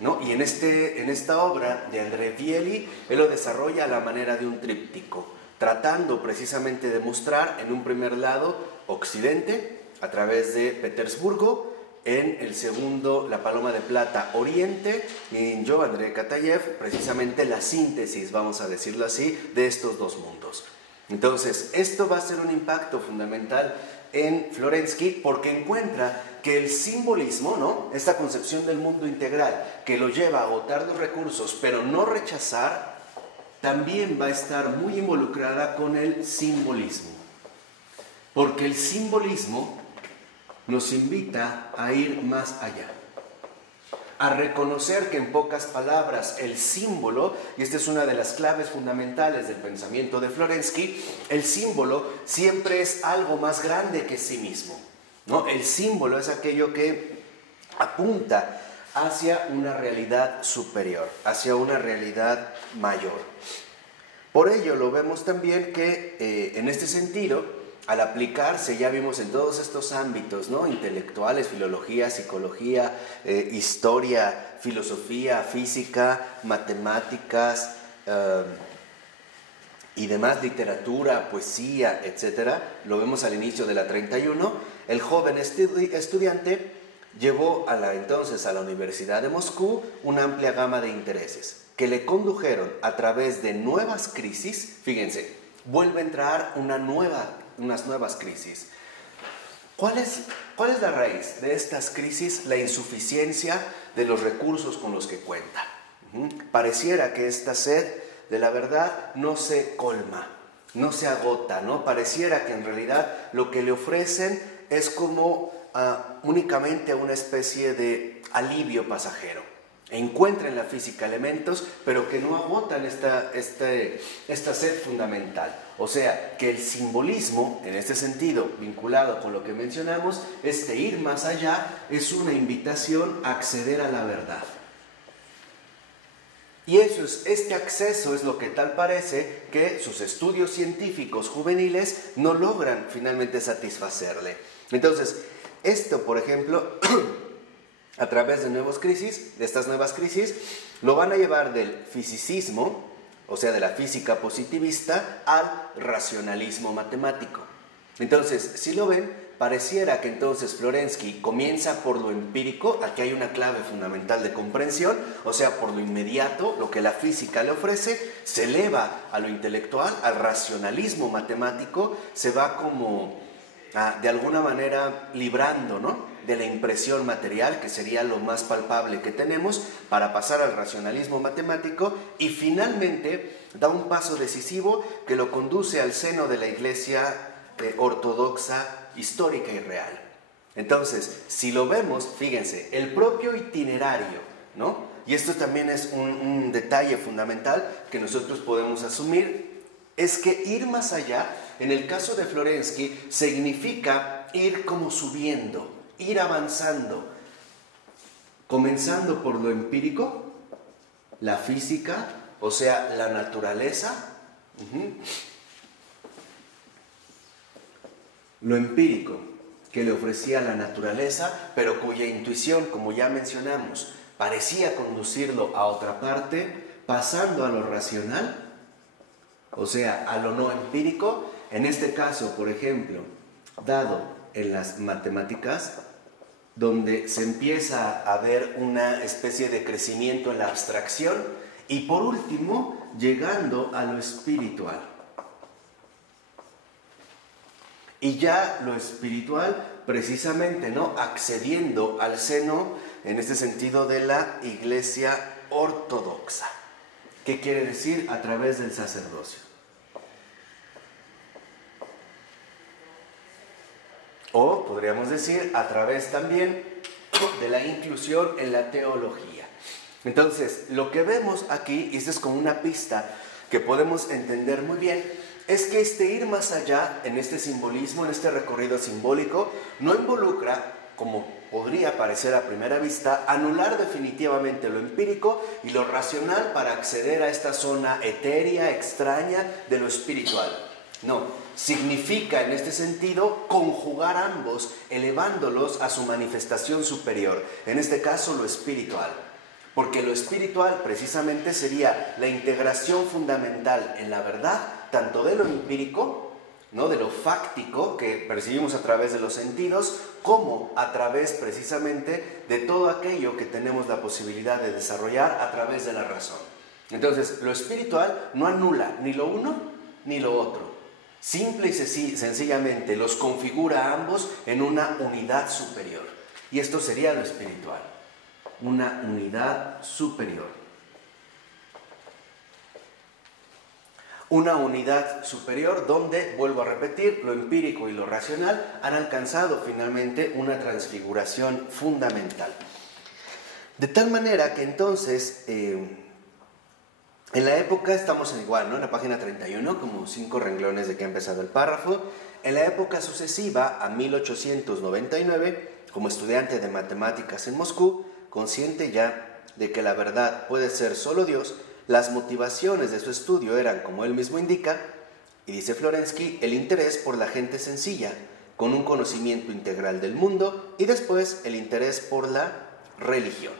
¿no? Y en esta obra de André Bieli, él lo desarrolla a la manera de un tríptico, tratando precisamente de mostrar en un primer lado Occidente, a través de Petersburgo, en el segundo, La Paloma de Plata, Oriente, y en Yo, Andrei Katayev, precisamente la síntesis, vamos a decirlo así, de estos dos mundos. Entonces, esto va a ser un impacto fundamental en Florensky porque encuentra que el simbolismo, ¿no?, esta concepción del mundo integral que lo lleva a agotar los recursos pero no rechazar, también va a estar muy involucrada con el simbolismo. Porque el simbolismo nos invita a ir más allá, a reconocer que en pocas palabras el símbolo, y esta es una de las claves fundamentales del pensamiento de Florensky, el símbolo siempre es algo más grande que sí mismo, ¿no? El símbolo es aquello que apunta hacia una realidad superior, hacia una realidad mayor. Por ello lo vemos también que en este sentido, al aplicarse, ya vimos en todos estos ámbitos, ¿no?, intelectuales, filología, psicología, historia, filosofía, física, matemáticas y demás, literatura, poesía, etc., lo vemos al inicio de la 31, el joven estudiante llevó entonces a la Universidad de Moscú una amplia gama de intereses que le condujeron a través de nuevas crisis. Fíjense, vuelve a entrar unas nuevas crisis. ¿Cuál es la raíz de estas crisis? La insuficiencia de los recursos con los que cuenta. Pareciera que esta sed de la verdad no se colma, no se agota, ¿no? Pareciera que en realidad lo que le ofrecen es como únicamente una especie de alivio pasajero. Encuentra en la física elementos, pero que no agotan esta sed fundamental. O sea, que el simbolismo, en este sentido, vinculado con lo que mencionamos, este ir más allá, es una invitación a acceder a la verdad. Y este acceso es lo que tal parece que sus estudios científicos juveniles no logran finalmente satisfacerle. Entonces, esto, por ejemplo, a través de estas nuevas crisis, lo van a llevar del fisicismo, o sea, de la física positivista, al racionalismo matemático. Entonces, si lo ven, pareciera que entonces Florensky comienza por lo empírico, aquí hay una clave fundamental de comprensión, o sea, por lo inmediato, lo que la física le ofrece, se eleva a lo intelectual, al racionalismo matemático, se va como de alguna manera librando, ¿no?, de la impresión material, que sería lo más palpable que tenemos, para pasar al racionalismo matemático, y finalmente da un paso decisivo que lo conduce al seno de la Iglesia ortodoxa, histórica y real. Entonces, si lo vemos, fíjense, el propio itinerario, ¿no?, y esto también es un detalle fundamental que nosotros podemos asumir, es que ir más allá, en el caso de Florensky, significa ir como subiendo, ir avanzando, comenzando por lo empírico, la física, o sea, la naturaleza, lo empírico que le ofrecía la naturaleza, pero cuya intuición, como ya mencionamos, parecía conducirlo a otra parte, pasando a lo racional, o sea, a lo no empírico. En este caso, por ejemplo, dado en las matemáticas, donde se empieza a ver una especie de crecimiento en la abstracción, y por último, llegando a lo espiritual. Y ya lo espiritual, precisamente, ¿no?, accediendo al seno, en este sentido, de la Iglesia ortodoxa. ¿Qué quiere decir? A través del sacerdocio. O podríamos decir a través también de la inclusión en la teología. Entonces, lo que vemos aquí, y esta es como una pista que podemos entender muy bien, es que este ir más allá en este simbolismo, en este recorrido simbólico, no involucra, como podría parecer a primera vista, anular definitivamente lo empírico y lo racional para acceder a esta zona etérea, extraña de lo espiritual. No, significa en este sentido conjugar ambos, elevándolos a su manifestación superior, en este caso lo espiritual. Porque lo espiritual precisamente sería la integración fundamental en la verdad, tanto de lo empírico ¿no? De lo fáctico que percibimos a través de los sentidos, como a través precisamente de todo aquello que tenemos la posibilidad de desarrollar a través de la razón. Entonces, lo espiritual no anula ni lo uno ni lo otro. Simple y sencillamente los configura a ambos en una unidad superior. Y esto sería lo espiritual, una unidad superior. Una unidad superior donde, vuelvo a repetir, lo empírico y lo racional han alcanzado finalmente una transfiguración fundamental. De tal manera que entonces, en la época, estamos igual, ¿no? En la página 31, como 5 renglones de que ha empezado el párrafo. En la época sucesiva a 1899, como estudiante de matemáticas en Moscú, consciente ya de que la verdad puede ser solo Dios, las motivaciones de su estudio eran, como él mismo indica, y dice Florensky, el interés por la gente sencilla, con un conocimiento integral del mundo, y después el interés por la religión.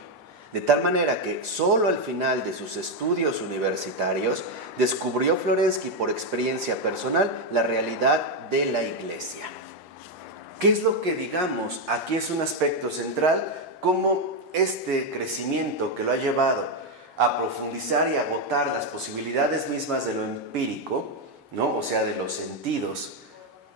De tal manera que solo al final de sus estudios universitarios descubrió Florensky por experiencia personal la realidad de la Iglesia. ¿Qué es lo que digamos? Aquí es un aspecto central, cómo este crecimiento que lo ha llevado a profundizar y agotar las posibilidades mismas de lo empírico, ¿no? O sea, de los sentidos,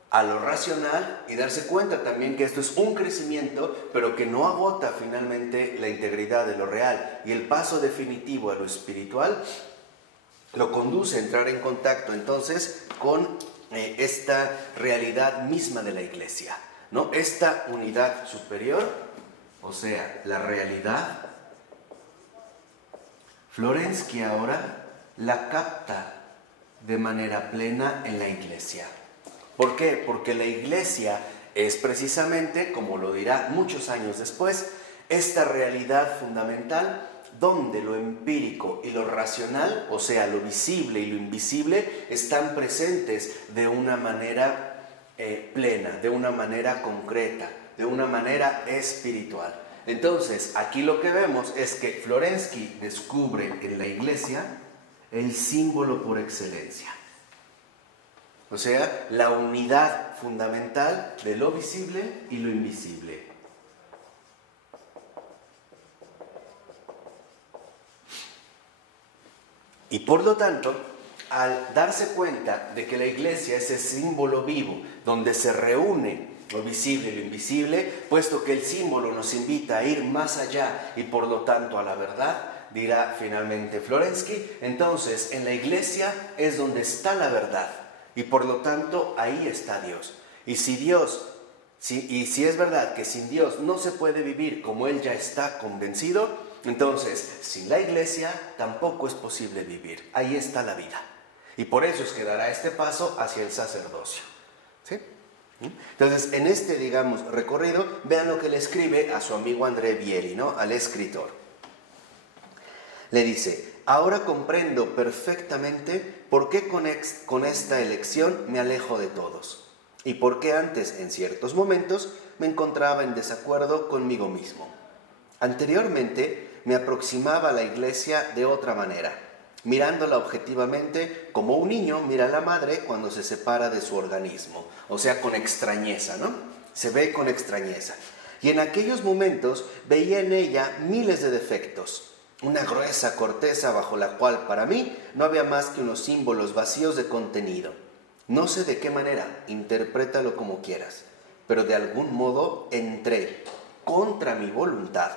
a lo racional, y darse cuenta también que esto es un crecimiento, pero que no agota finalmente la integridad de lo real. Y el paso definitivo a lo espiritual lo conduce a entrar en contacto entonces con esta realidad misma de la Iglesia, ¿no? Esta unidad superior, o sea, la realidad. Florensky ahora la capta de manera plena en la Iglesia. ¿Por qué? Porque la Iglesia es precisamente, como lo dirá muchos años después, esta realidad fundamental donde lo empírico y lo racional, o sea, lo visible y lo invisible, están presentes de una manera plena, de una manera concreta, de una manera espiritual. Entonces, aquí lo que vemos es que Florensky descubre en la Iglesia el símbolo por excelencia. O sea, la unidad fundamental de lo visible y lo invisible. Y por lo tanto, al darse cuenta de que la Iglesia es ese símbolo vivo, donde se reúne lo visible y lo invisible, puesto que el símbolo nos invita a ir más allá y por lo tanto a la verdad, dirá finalmente Florensky, entonces en la Iglesia es donde está la verdad y por lo tanto ahí está Dios. Y si es verdad que sin Dios no se puede vivir como él ya está convencido, entonces sin la Iglesia tampoco es posible vivir. Ahí está la vida. Y por eso es que dará este paso hacia el sacerdocio. ¿Sí? Entonces, en este, digamos, recorrido, vean lo que le escribe a su amigo André Vieri, ¿no? Al escritor. Le dice, ahora comprendo perfectamente por qué con esta elección me alejo de todos y por qué antes, en ciertos momentos, me encontraba en desacuerdo conmigo mismo. Anteriormente, me aproximaba a la Iglesia de otra manera, mirándola objetivamente como un niño mira a la madre cuando se separa de su organismo, o sea, con extrañeza, ¿no? Se ve con extrañeza. Y en aquellos momentos veía en ella miles de defectos, una gruesa corteza bajo la cual para mí no había más que unos símbolos vacíos de contenido. No sé de qué manera, interprétalo como quieras, pero de algún modo entré, contra mi voluntad,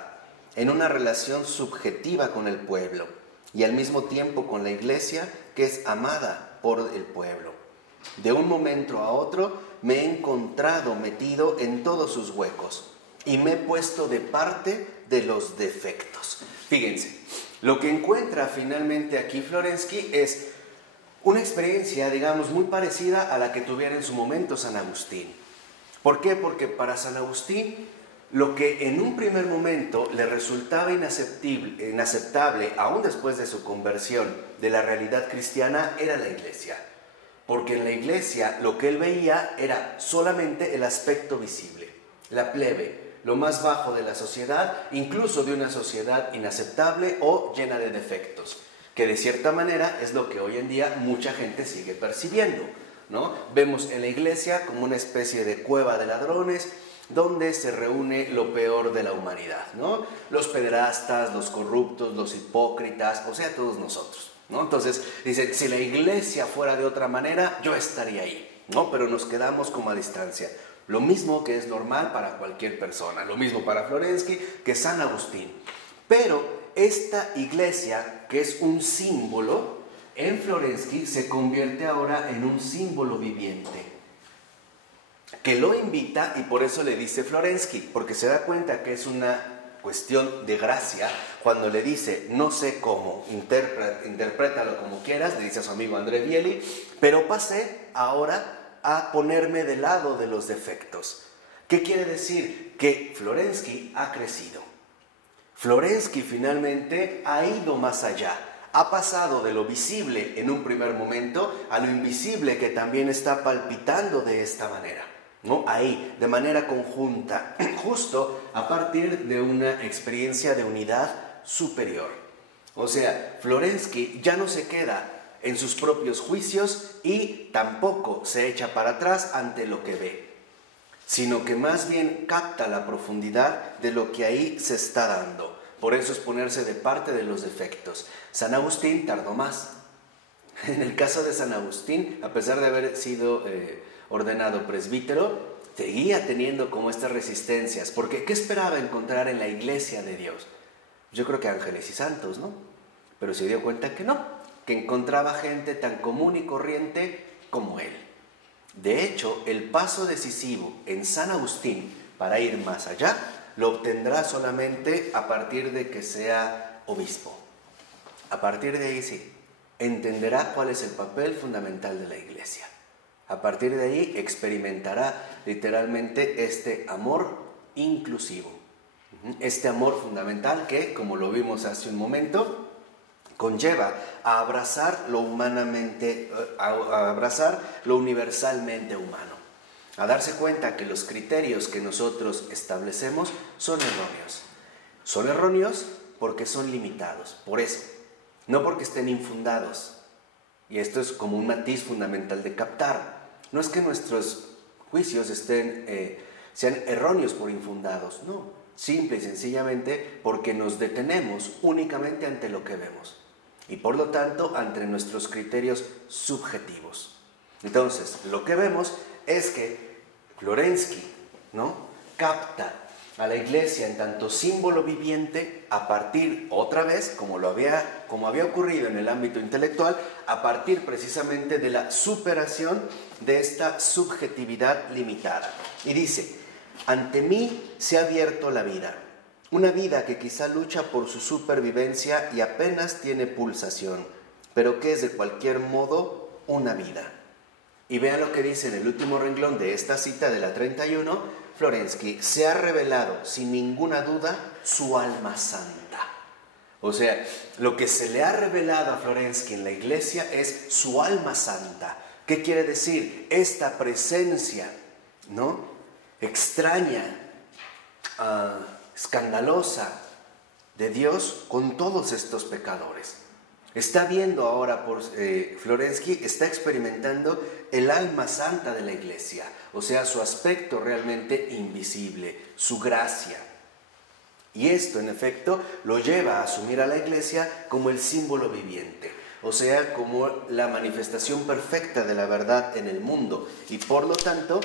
en una relación subjetiva con el pueblo y al mismo tiempo con la Iglesia que es amada por el pueblo. De un momento a otro me he encontrado metido en todos sus huecos y me he puesto de parte de los defectos. Fíjense, lo que encuentra finalmente aquí Florensky es una experiencia, digamos, muy parecida a la que tuviera en su momento San Agustín. ¿Por qué? Porque para San Agustín lo que en un primer momento le resultaba inaceptable, aún después de su conversión de la realidad cristiana, era la Iglesia. Porque en la Iglesia lo que él veía era solamente el aspecto visible, la plebe, lo más bajo de la sociedad, incluso de una sociedad inaceptable o llena de defectos, que de cierta manera es lo que hoy en día mucha gente sigue percibiendo, ¿no? Vemos en la iglesia como una especie de cueva de ladrones donde se reúne lo peor de la humanidad, ¿no? Los pederastas, los corruptos, los hipócritas, o sea, todos nosotros, ¿no? Entonces, dice, si la iglesia fuera de otra manera, yo estaría ahí, ¿no? Pero nos quedamos como a distancia. Lo mismo que es normal para cualquier persona, lo mismo para Florensky que San Agustín. Pero esta iglesia, que es un símbolo, en Florensky se convierte ahora en un símbolo viviente, que lo invita, y por eso le dice Florensky, porque se da cuenta que es una cuestión de gracia, cuando le dice, no sé cómo, interprétalo como quieras, le dice a su amigo André Bieli, pero pasé ahora a ponerme del lado de los defectos. ¿Qué quiere decir? Que Florensky ha crecido. Florensky finalmente ha ido más allá. Ha pasado de lo visible en un primer momento a lo invisible que también está palpitando de esta manera, ¿no? Ahí, de manera conjunta, justo a partir de una experiencia de unidad superior. O sea, Florensky ya no se queda en sus propios juicios y tampoco se echa para atrás ante lo que ve, sino que más bien capta la profundidad de lo que ahí se está dando. Por eso es ponerse de parte de los defectos. San Agustín tardó más. En el caso de San Agustín, a pesar de haber sido ordenado presbítero, seguía teniendo como estas resistencias, porque ¿qué esperaba encontrar en la iglesia de Dios? Yo creo que ángeles y santos, ¿no? Pero se dio cuenta que no, que encontraba gente tan común y corriente como él. De hecho, el paso decisivo en San Agustín para ir más allá, lo obtendrá solamente a partir de que sea obispo. A partir de ahí sí, entenderá cuál es el papel fundamental de la iglesia. A partir de ahí experimentará literalmente este amor inclusivo. Este amor fundamental que, como lo vimos hace un momento, conlleva a abrazar lo humanamente, a abrazar lo universalmente humano. A darse cuenta que los criterios que nosotros establecemos son erróneos. Son erróneos porque son limitados, por eso, no porque estén infundados. Y esto es como un matiz fundamental de captar. No es que nuestros juicios sean erróneos por infundados, no. Simple y sencillamente porque nos detenemos únicamente ante lo que vemos. Y por lo tanto, ante nuestros criterios subjetivos. Entonces, lo que vemos es que Florensky, ¿no?, capta a la iglesia en tanto símbolo viviente a partir, otra vez, como había ocurrido en el ámbito intelectual, a partir precisamente de la superación de esta subjetividad limitada. Y dice, ante mí se ha abierto la vida, una vida que quizá lucha por su supervivencia y apenas tiene pulsación, pero que es de cualquier modo una vida. Y vean lo que dice en el último renglón de esta cita de la 31, Florensky, se ha revelado sin ninguna duda su alma santa. O sea, lo que se le ha revelado a Florensky en la iglesia es su alma santa. ¿Qué quiere decir? Esta presencia, ¿no?, extraña, escandalosa de Dios con todos estos pecadores. Está viendo ahora por Florensky, está experimentando el alma santa de la iglesia, o sea, su aspecto realmente invisible, su gracia. Y esto, en efecto, lo lleva a asumir a la iglesia como el símbolo viviente, o sea, como la manifestación perfecta de la verdad en el mundo y, por lo tanto,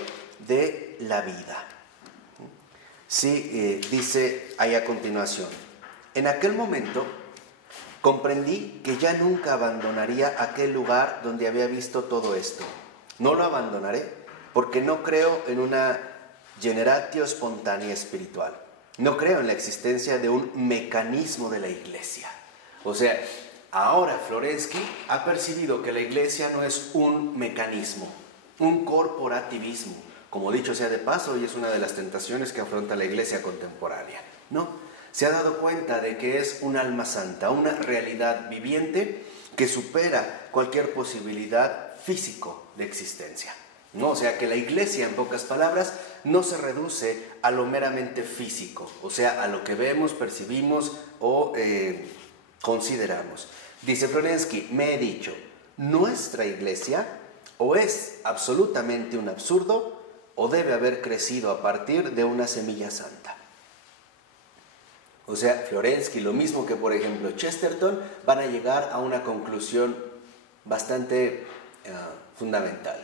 de la vida. Sí, dice ahí a continuación, en aquel momento comprendí que ya nunca abandonaría aquel lugar donde había visto todo esto. No lo abandonaré porque no creo en una generatio espontánea espiritual. No creo en la existencia de un mecanismo de la iglesia. O sea, ahora Florensky ha percibido que la iglesia no es un mecanismo, un corporativismo. Como dicho sea de paso, hoy es una de las tentaciones que afronta la iglesia contemporánea. No, se ha dado cuenta de que es un alma santa, una realidad viviente que supera cualquier posibilidad físico de existencia, ¿no? O sea, que la iglesia, en pocas palabras, no se reduce a lo meramente físico, o sea, a lo que vemos, percibimos o consideramos. Dice Florensky, me he dicho, nuestra iglesia o es absolutamente un absurdo o debe haber crecido a partir de una semilla santa. O sea, Florensky, lo mismo que por ejemplo Chesterton, van a llegar a una conclusión bastante fundamental.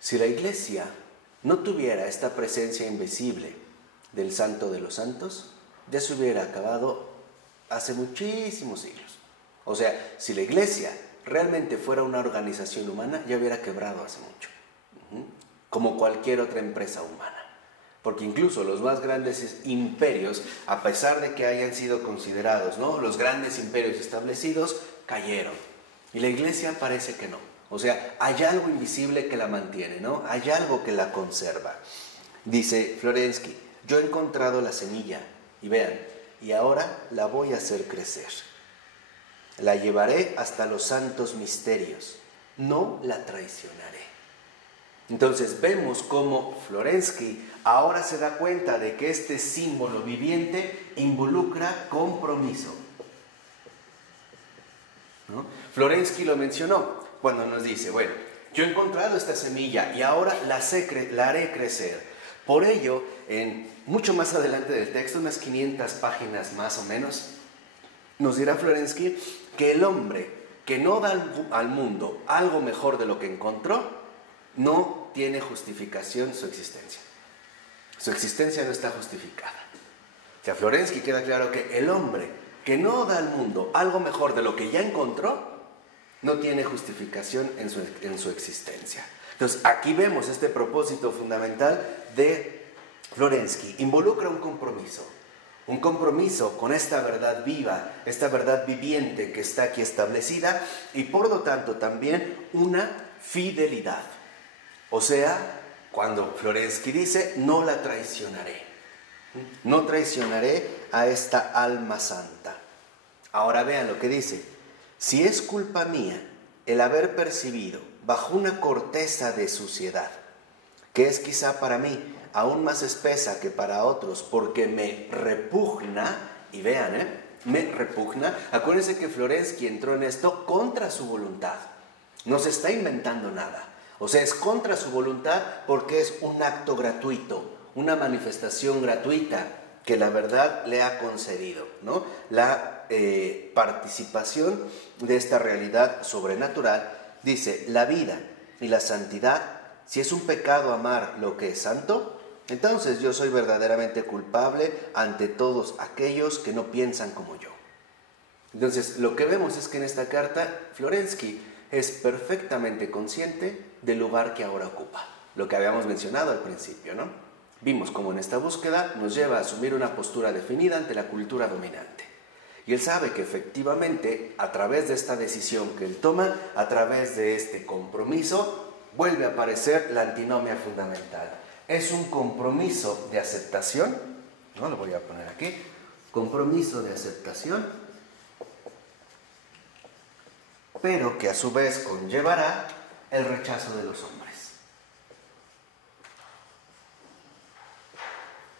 Si la Iglesia no tuviera esta presencia invisible del Santo de los Santos, ya se hubiera acabado hace muchísimos siglos. O sea, si la Iglesia realmente fuera una organización humana, ya hubiera quebrado hace mucho, como cualquier otra empresa humana. Porque incluso los más grandes imperios, a pesar de que hayan sido considerados, ¿no?, los grandes imperios establecidos, cayeron. Y la Iglesia parece que no. O sea, hay algo invisible que la mantiene, ¿no? Hay algo que la conserva. Dice Florensky, yo he encontrado la semilla, y vean, y ahora la voy a hacer crecer. La llevaré hasta los santos misterios, no la traicionaré. Entonces vemos cómo Florensky ahora se da cuenta de que este símbolo viviente involucra compromiso, ¿no? Florensky lo mencionó cuando nos dice, bueno, yo he encontrado esta semilla y ahora la haré crecer. Por ello, mucho más adelante del texto, unas 500 páginas más o menos, nos dirá Florensky que el hombre que no da al mundo algo mejor de lo que encontró, no tiene justificación su existencia. Su existencia no está justificada. O sea, Florensky queda claro que el hombre que no da al mundo algo mejor de lo que ya encontró, no tiene justificación en su existencia. Entonces, aquí vemos este propósito fundamental de Florensky. Involucra un compromiso con esta verdad viva, esta verdad viviente que está aquí establecida, y por lo tanto también una fidelidad. O sea, cuando Florensky dice, no la traicionaré. No traicionaré a esta alma santa. Ahora vean lo que dice. Si es culpa mía el haber percibido bajo una corteza de suciedad, que es quizá para mí aún más espesa que para otros, porque me repugna, y vean, me repugna. Acuérdense que Florensky entró en esto contra su voluntad. No se está inventando nada. O sea, es contra su voluntad porque es un acto gratuito, una manifestación gratuita que la verdad le ha concedido, ¿no? La participación de esta realidad sobrenatural. Dice, la vida y la santidad, si es un pecado amar lo que es santo, entonces yo soy verdaderamente culpable ante todos aquellos que no piensan como yo. Entonces, lo que vemos es que en esta carta Florensky es perfectamente consciente del lugar que ahora ocupa, lo que habíamos mencionado al principio, ¿no? Vimos cómo en esta búsqueda nos lleva a asumir una postura definida ante la cultura dominante. Y él sabe que efectivamente, a través de esta decisión que él toma, a través de este compromiso, vuelve a aparecer la antinomia fundamental. Es un compromiso de aceptación, ¿no? Lo voy a poner aquí, compromiso de aceptación, pero que a su vez conllevará el rechazo de los hombres.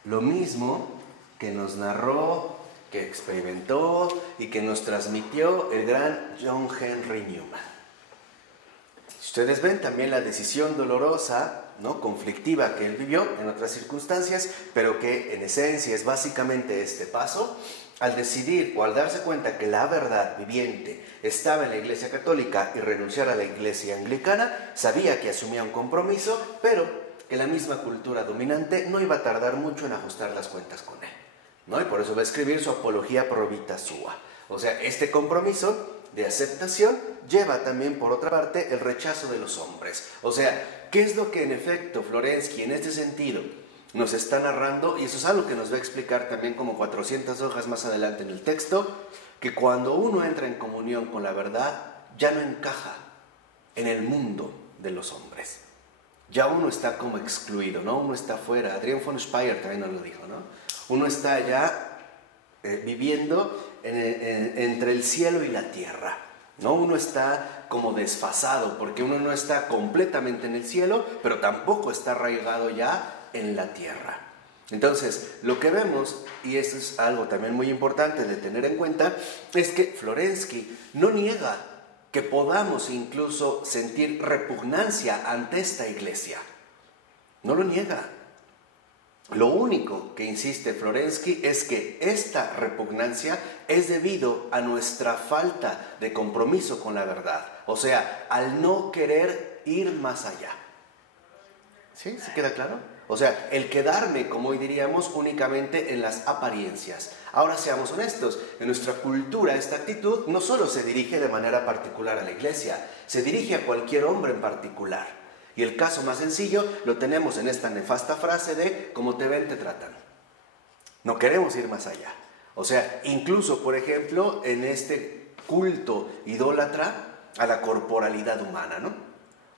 Lo mismo que nos narró, que experimentó y que nos transmitió el gran John Henry Newman. Ustedes ven también la decisión dolorosa, ¿no?, conflictiva que él vivió en otras circunstancias, pero que en esencia es básicamente este paso. Al decidir o al darse cuenta que la verdad viviente estaba en la Iglesia Católica y renunciar a la Iglesia Anglicana, sabía que asumía un compromiso, pero que la misma cultura dominante no iba a tardar mucho en ajustar las cuentas con él, ¿no? Y por eso va a escribir su Apología Pro Vita Sua. O sea, este compromiso de aceptación lleva también, por otra parte, el rechazo de los hombres. O sea, ¿qué es lo que en efecto Florensky en este sentido nos está narrando? Y eso es algo que nos va a explicar también como 400 hojas más adelante en el texto, que cuando uno entra en comunión con la verdad, ya no encaja en el mundo de los hombres. Ya uno está como excluido, ¿no? Uno está fuera. Adrian von Speyer también nos lo dijo, ¿no? Uno está ya viviendo entre el cielo y la tierra, ¿no? Uno está como desfasado, porque uno no está completamente en el cielo, pero tampoco está arraigado ya en la tierra. Entonces, lo que vemos, y esto es algo también muy importante de tener en cuenta, es que Florensky no niega que podamos incluso sentir repugnancia ante esta iglesia. No lo niega. Lo único que insiste Florensky es que esta repugnancia es debido a nuestra falta de compromiso con la verdad, o sea, al no querer ir más allá. ¿Sí? ¿Se queda claro? O sea, el quedarme, como hoy diríamos, únicamente en las apariencias. Ahora seamos honestos, en nuestra cultura esta actitud no solo se dirige de manera particular a la iglesia, se dirige a cualquier hombre en particular. Y el caso más sencillo lo tenemos en esta nefasta frase de como te ven, te tratan. No queremos ir más allá. O sea, incluso, por ejemplo, en este culto idólatra a la corporalidad humana, ¿no?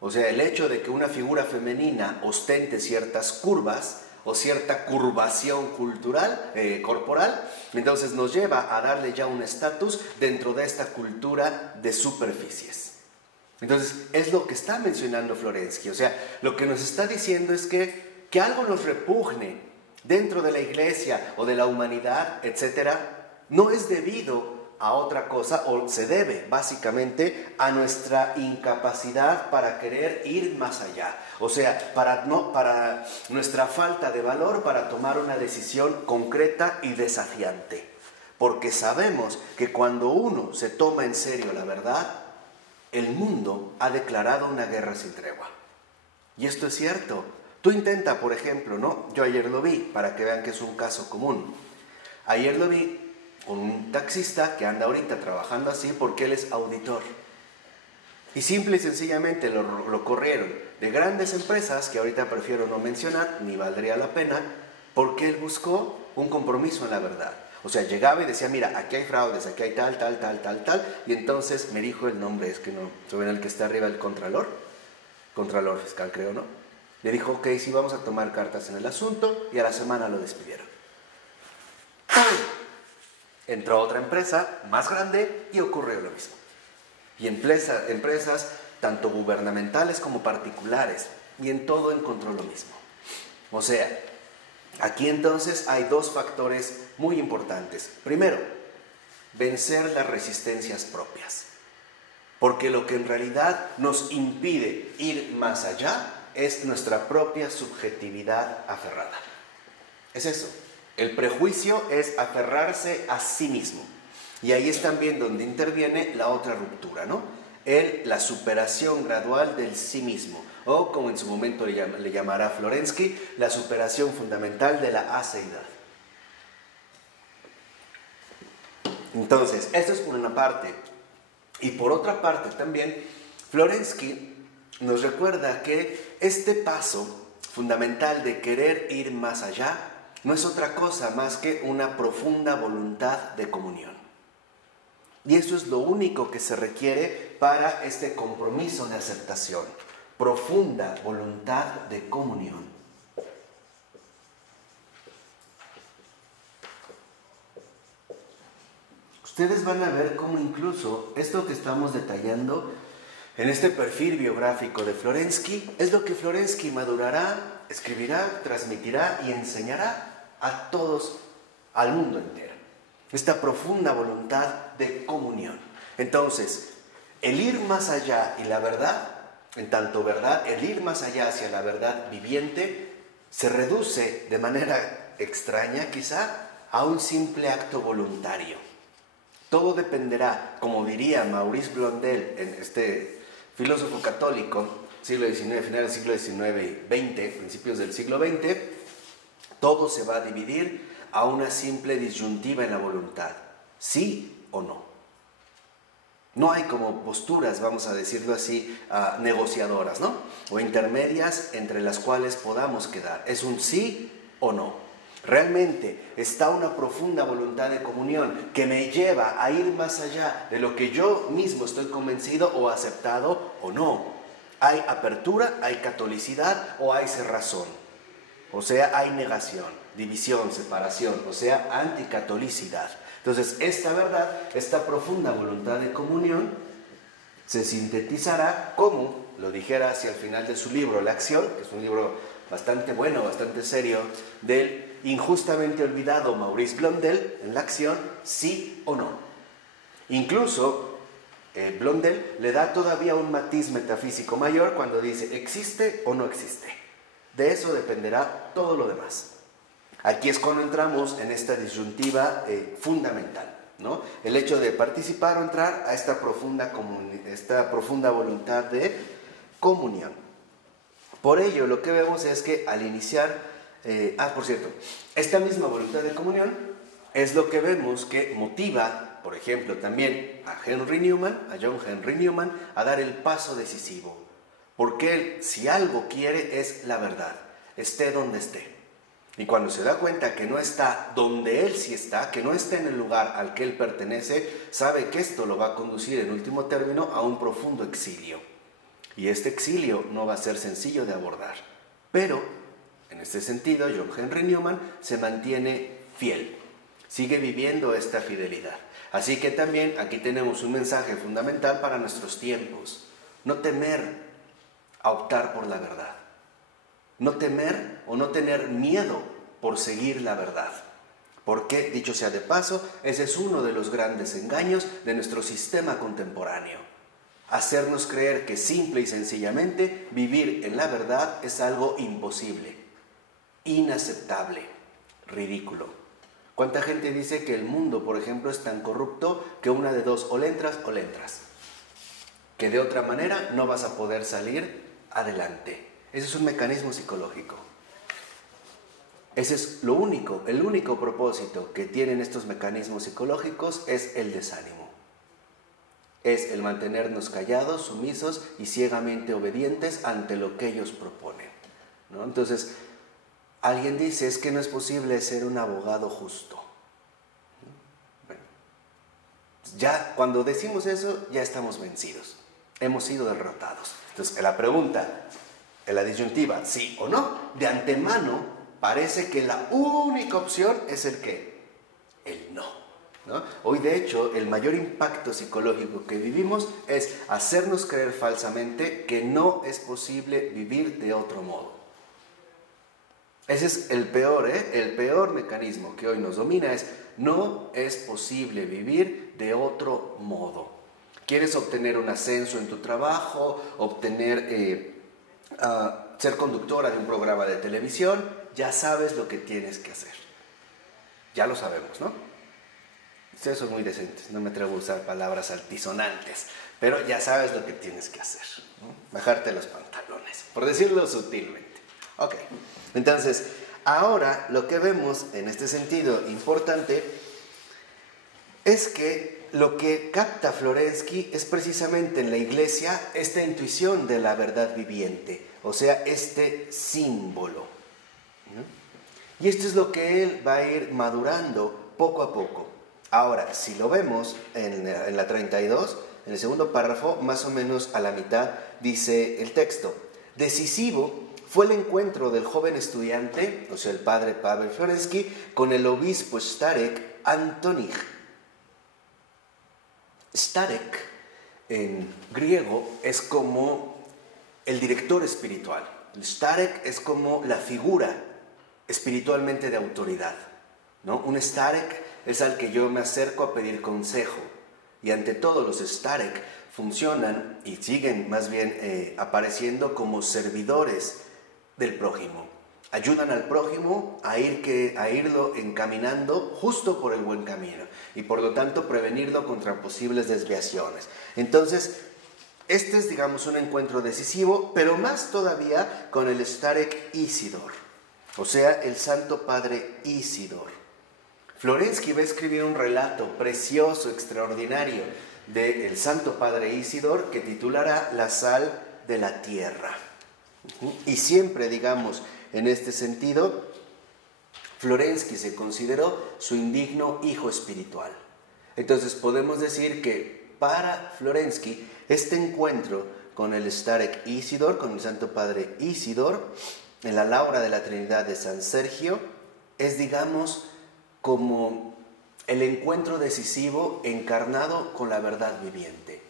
O sea, el hecho de que una figura femenina ostente ciertas curvas o cierta curvación cultural, corporal, entonces nos lleva a darle ya un estatus dentro de esta cultura de superficies. Entonces, es lo que está mencionando Florensky. O sea, lo que nos está diciendo es que algo nos repugne dentro de la iglesia o de la humanidad, etcétera, no es debido a otra cosa, o se debe básicamente a nuestra incapacidad para querer ir más allá. O sea, para nuestra falta de valor para tomar una decisión concreta y desafiante. Porque sabemos que cuando uno se toma en serio la verdad, el mundo ha declarado una guerra sin tregua. Y esto es cierto. Tú intenta, por ejemplo, ¿no? Yo ayer lo vi, para que vean que es un caso común. Ayer lo vi con un taxista que anda ahorita trabajando así porque él es auditor. Y simple y sencillamente lo corrieron de grandes empresas, que ahorita prefiero no mencionar, ni valdría la pena, porque él buscó un compromiso en la verdad. O sea, llegaba y decía, mira, aquí hay fraudes, aquí hay tal, y entonces me dijo el nombre, es que no, ¿saben el que está arriba, el contralor fiscal, creo, ¿no? Le dijo, ok, sí, vamos a tomar cartas en el asunto, y a la semana lo despidieron. Entró a otra empresa más grande y ocurrió lo mismo. Y empresas tanto gubernamentales como particulares, y en todo encontró lo mismo. O sea, aquí entonces hay dos factores muy importantes. Primero, vencer las resistencias propias. Porque lo que en realidad nos impide ir más allá es nuestra propia subjetividad aferrada. Es eso. El prejuicio es aferrarse a sí mismo. Y ahí es también donde interviene la otra ruptura, ¿no? La superación gradual del sí mismo. O, como en su momento le llamará Florensky, la superación fundamental de la aceidad. Entonces, esto es por una parte. Y por otra parte también, Florensky nos recuerda que este paso fundamental de querer ir más allá no es otra cosa más que una profunda voluntad de comunión. Y eso es lo único que se requiere para este compromiso de aceptación. Profunda voluntad de comunión. Ustedes van a ver cómo incluso esto que estamos detallando en este perfil biográfico de Florensky es lo que Florensky madurará, escribirá, transmitirá y enseñará a todos, al mundo entero. Esta profunda voluntad de comunión. Entonces, el ir más allá y la verdad, en tanto verdad, el ir más allá hacia la verdad viviente, se reduce de manera extraña quizá a un simple acto voluntario. Todo dependerá, como diría Maurice Blondel, en este filósofo católico, siglo XIX, final del siglo XIX y XX, principios del siglo XX, todo se va a dividir a una simple disyuntiva en la voluntad, sí o no. No hay como posturas, vamos a decirlo así, negociadoras, ¿no? O intermedias entre las cuales podamos quedar. Es un sí o no. Realmente está una profunda voluntad de comunión que me lleva a ir más allá de lo que yo mismo estoy convencido o aceptado o no. Hay apertura, hay catolicidad o hay cerrazón. O sea, hay negación, división, separación, o sea, anticatolicidad. Entonces, esta verdad, esta profunda voluntad de comunión, se sintetizará como, lo dijera hacia el final de su libro, La Acción, que es un libro bastante bueno, bastante serio, del injustamente olvidado Maurice Blondel, en La Acción, sí o no. Incluso, Blondel le da todavía un matiz metafísico mayor cuando dice ¿existe o no existe? De eso dependerá todo lo demás. Aquí es cuando entramos en esta disyuntiva fundamental, ¿no? El hecho de participar o entrar a esta profunda voluntad de comunión. Por ello, lo que vemos es que al iniciar... por cierto, esta misma voluntad de comunión es lo que vemos que motiva, por ejemplo, también a John Henry Newman, a dar el paso decisivo. Porque él, si algo quiere, es la verdad, esté donde esté. Y cuando se da cuenta que no está donde él sí está, que no está en el lugar al que él pertenece, sabe que esto lo va a conducir en último término a un profundo exilio. Y este exilio no va a ser sencillo de abordar. Pero, en este sentido, John Henry Newman se mantiene fiel. Sigue viviendo esta fidelidad. Así que también aquí tenemos un mensaje fundamental para nuestros tiempos. No temer a optar por la verdad. No temer o no tener miedo por seguir la verdad. Porque, dicho sea de paso, ese es uno de los grandes engaños de nuestro sistema contemporáneo. Hacernos creer que simple y sencillamente vivir en la verdad es algo imposible, inaceptable, ridículo. ¿Cuánta gente dice que el mundo, por ejemplo, es tan corrupto que una de dos, o le entras o le entras? Que de otra manera no vas a poder salir adelante. Ese es un mecanismo psicológico. Ese es el único propósito que tienen estos mecanismos psicológicos es el desánimo. Es el mantenernos callados, sumisos y ciegamente obedientes ante lo que ellos proponen, ¿no? Entonces, alguien dice, es que no es posible ser un abogado justo. Bueno, ya cuando decimos eso, ya estamos vencidos. Hemos sido derrotados. Entonces, la pregunta, en la disyuntiva, sí o no, de antemano parece que la única opción es el ¿qué? El no, ¿no? Hoy, de hecho, el mayor impacto psicológico que vivimos es hacernos creer falsamente que no es posible vivir de otro modo. Ese es el peor mecanismo que hoy nos domina, es no es posible vivir de otro modo. ¿Quieres obtener un ascenso en tu trabajo, ser conductora de un programa de televisión? Ya sabes lo que tienes que hacer. Ya lo sabemos, ¿no? Ustedes son muy decentes, no me atrevo a usar palabras altisonantes, pero ya sabes lo que tienes que hacer, ¿no? Bajarte los pantalones, por decirlo sutilmente. Ok, entonces, ahora lo que vemos en este sentido importante es que lo que capta Florensky es precisamente en la iglesia esta intuición de la verdad viviente, o sea, este símbolo, ¿no? Y esto es lo que él va a ir madurando poco a poco. Ahora, si lo vemos en la 32, en el segundo párrafo, más o menos a la mitad, dice el texto: decisivo fue el encuentro del joven estudiante, o sea, el padre Pavel Florensky, con el obispo Starek Antonich. Starek, en griego, es como el director espiritual. El Starek es como la figura espiritualmente de autoridad, ¿no? Un Starek es al que yo me acerco a pedir consejo. Y ante todo, los Starek funcionan y siguen más bien apareciendo como servidores del prójimo. Ayudan al prójimo a irlo encaminando justo por el buen camino y por lo tanto prevenirlo contra posibles desviaciones. Entonces, este es, digamos, un encuentro decisivo, pero más todavía con el Starek Isidor, o sea, el Santo Padre Isidor. Florensky va a escribir un relato precioso, extraordinario, del Santo Padre Isidor que titulará La sal de la tierra. Y siempre, digamos, en este sentido, Florensky se consideró su indigno hijo espiritual. Entonces podemos decir que para Florensky este encuentro con el Starek Isidor, con el Santo Padre Isidor, en la Laura de la Trinidad de San Sergio, es, digamos, como el encuentro decisivo encarnado con la verdad viviente.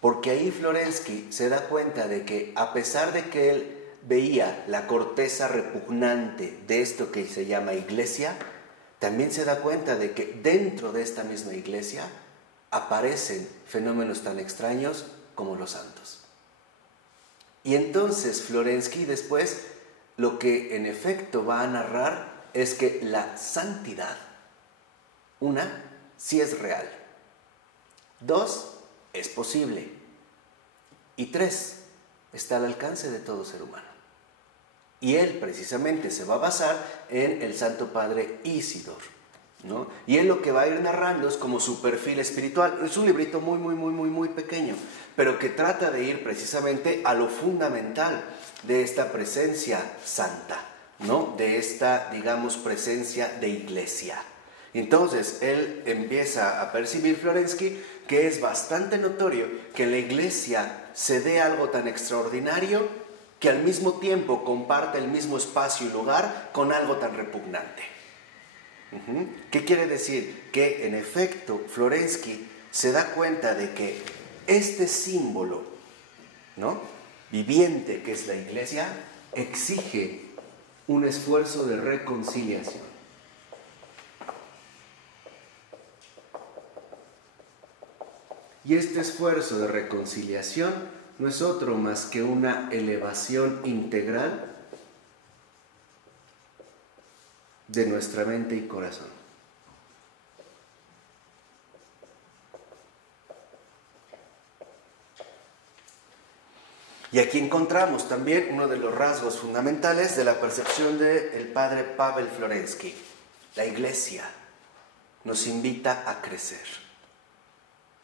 Porque ahí Florensky se da cuenta de que, a pesar de que él veía la corteza repugnante de esto que se llama iglesia, también se da cuenta de que dentro de esta misma iglesia aparecen fenómenos tan extraños como los santos. Y entonces Florensky después lo que en efecto va a narrar es que la santidad, una, sí es real, dos, es posible, y tres, está al alcance de todo ser humano. Y él precisamente se va a basar en el Santo Padre Isidor, ¿no? Y él lo que va a ir narrando es como su perfil espiritual. Es un librito muy pequeño, pero que trata de ir precisamente a lo fundamental de esta presencia santa, ¿no? De esta, digamos, presencia de iglesia. Entonces, él empieza a percibir, Florensky, que es bastante notorio que en la iglesia se dé algo tan extraordinario que al mismo tiempo comparte el mismo espacio y lugar con algo tan repugnante. ¿Qué quiere decir? Que en efecto Florensky se da cuenta de que este símbolo, ¿no?, viviente que es la iglesia, exige un esfuerzo de reconciliación. Y este esfuerzo de reconciliación no es otro más que una elevación integral de nuestra mente y corazón. Y aquí encontramos también uno de los rasgos fundamentales de la percepción del padre Pavel Florensky. La iglesia nos invita a crecer,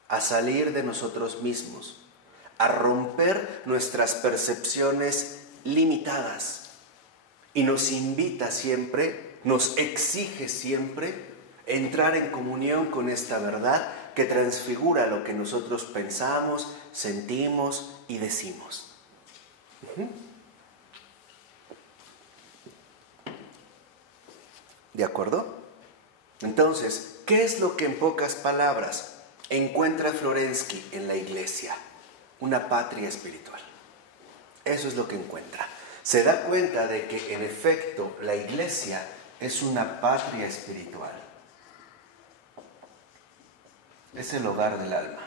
a salir de nosotros mismos, a romper nuestras percepciones limitadas, y nos invita siempre, nos exige siempre entrar en comunión con esta verdad que transfigura lo que nosotros pensamos, sentimos y decimos. ¿De acuerdo? Entonces, ¿qué es lo que en pocas palabras encuentra Florensky en la iglesia? Una patria espiritual. Eso es lo que encuentra. Se da cuenta de que en efecto la iglesia es una patria espiritual. Es el hogar del alma.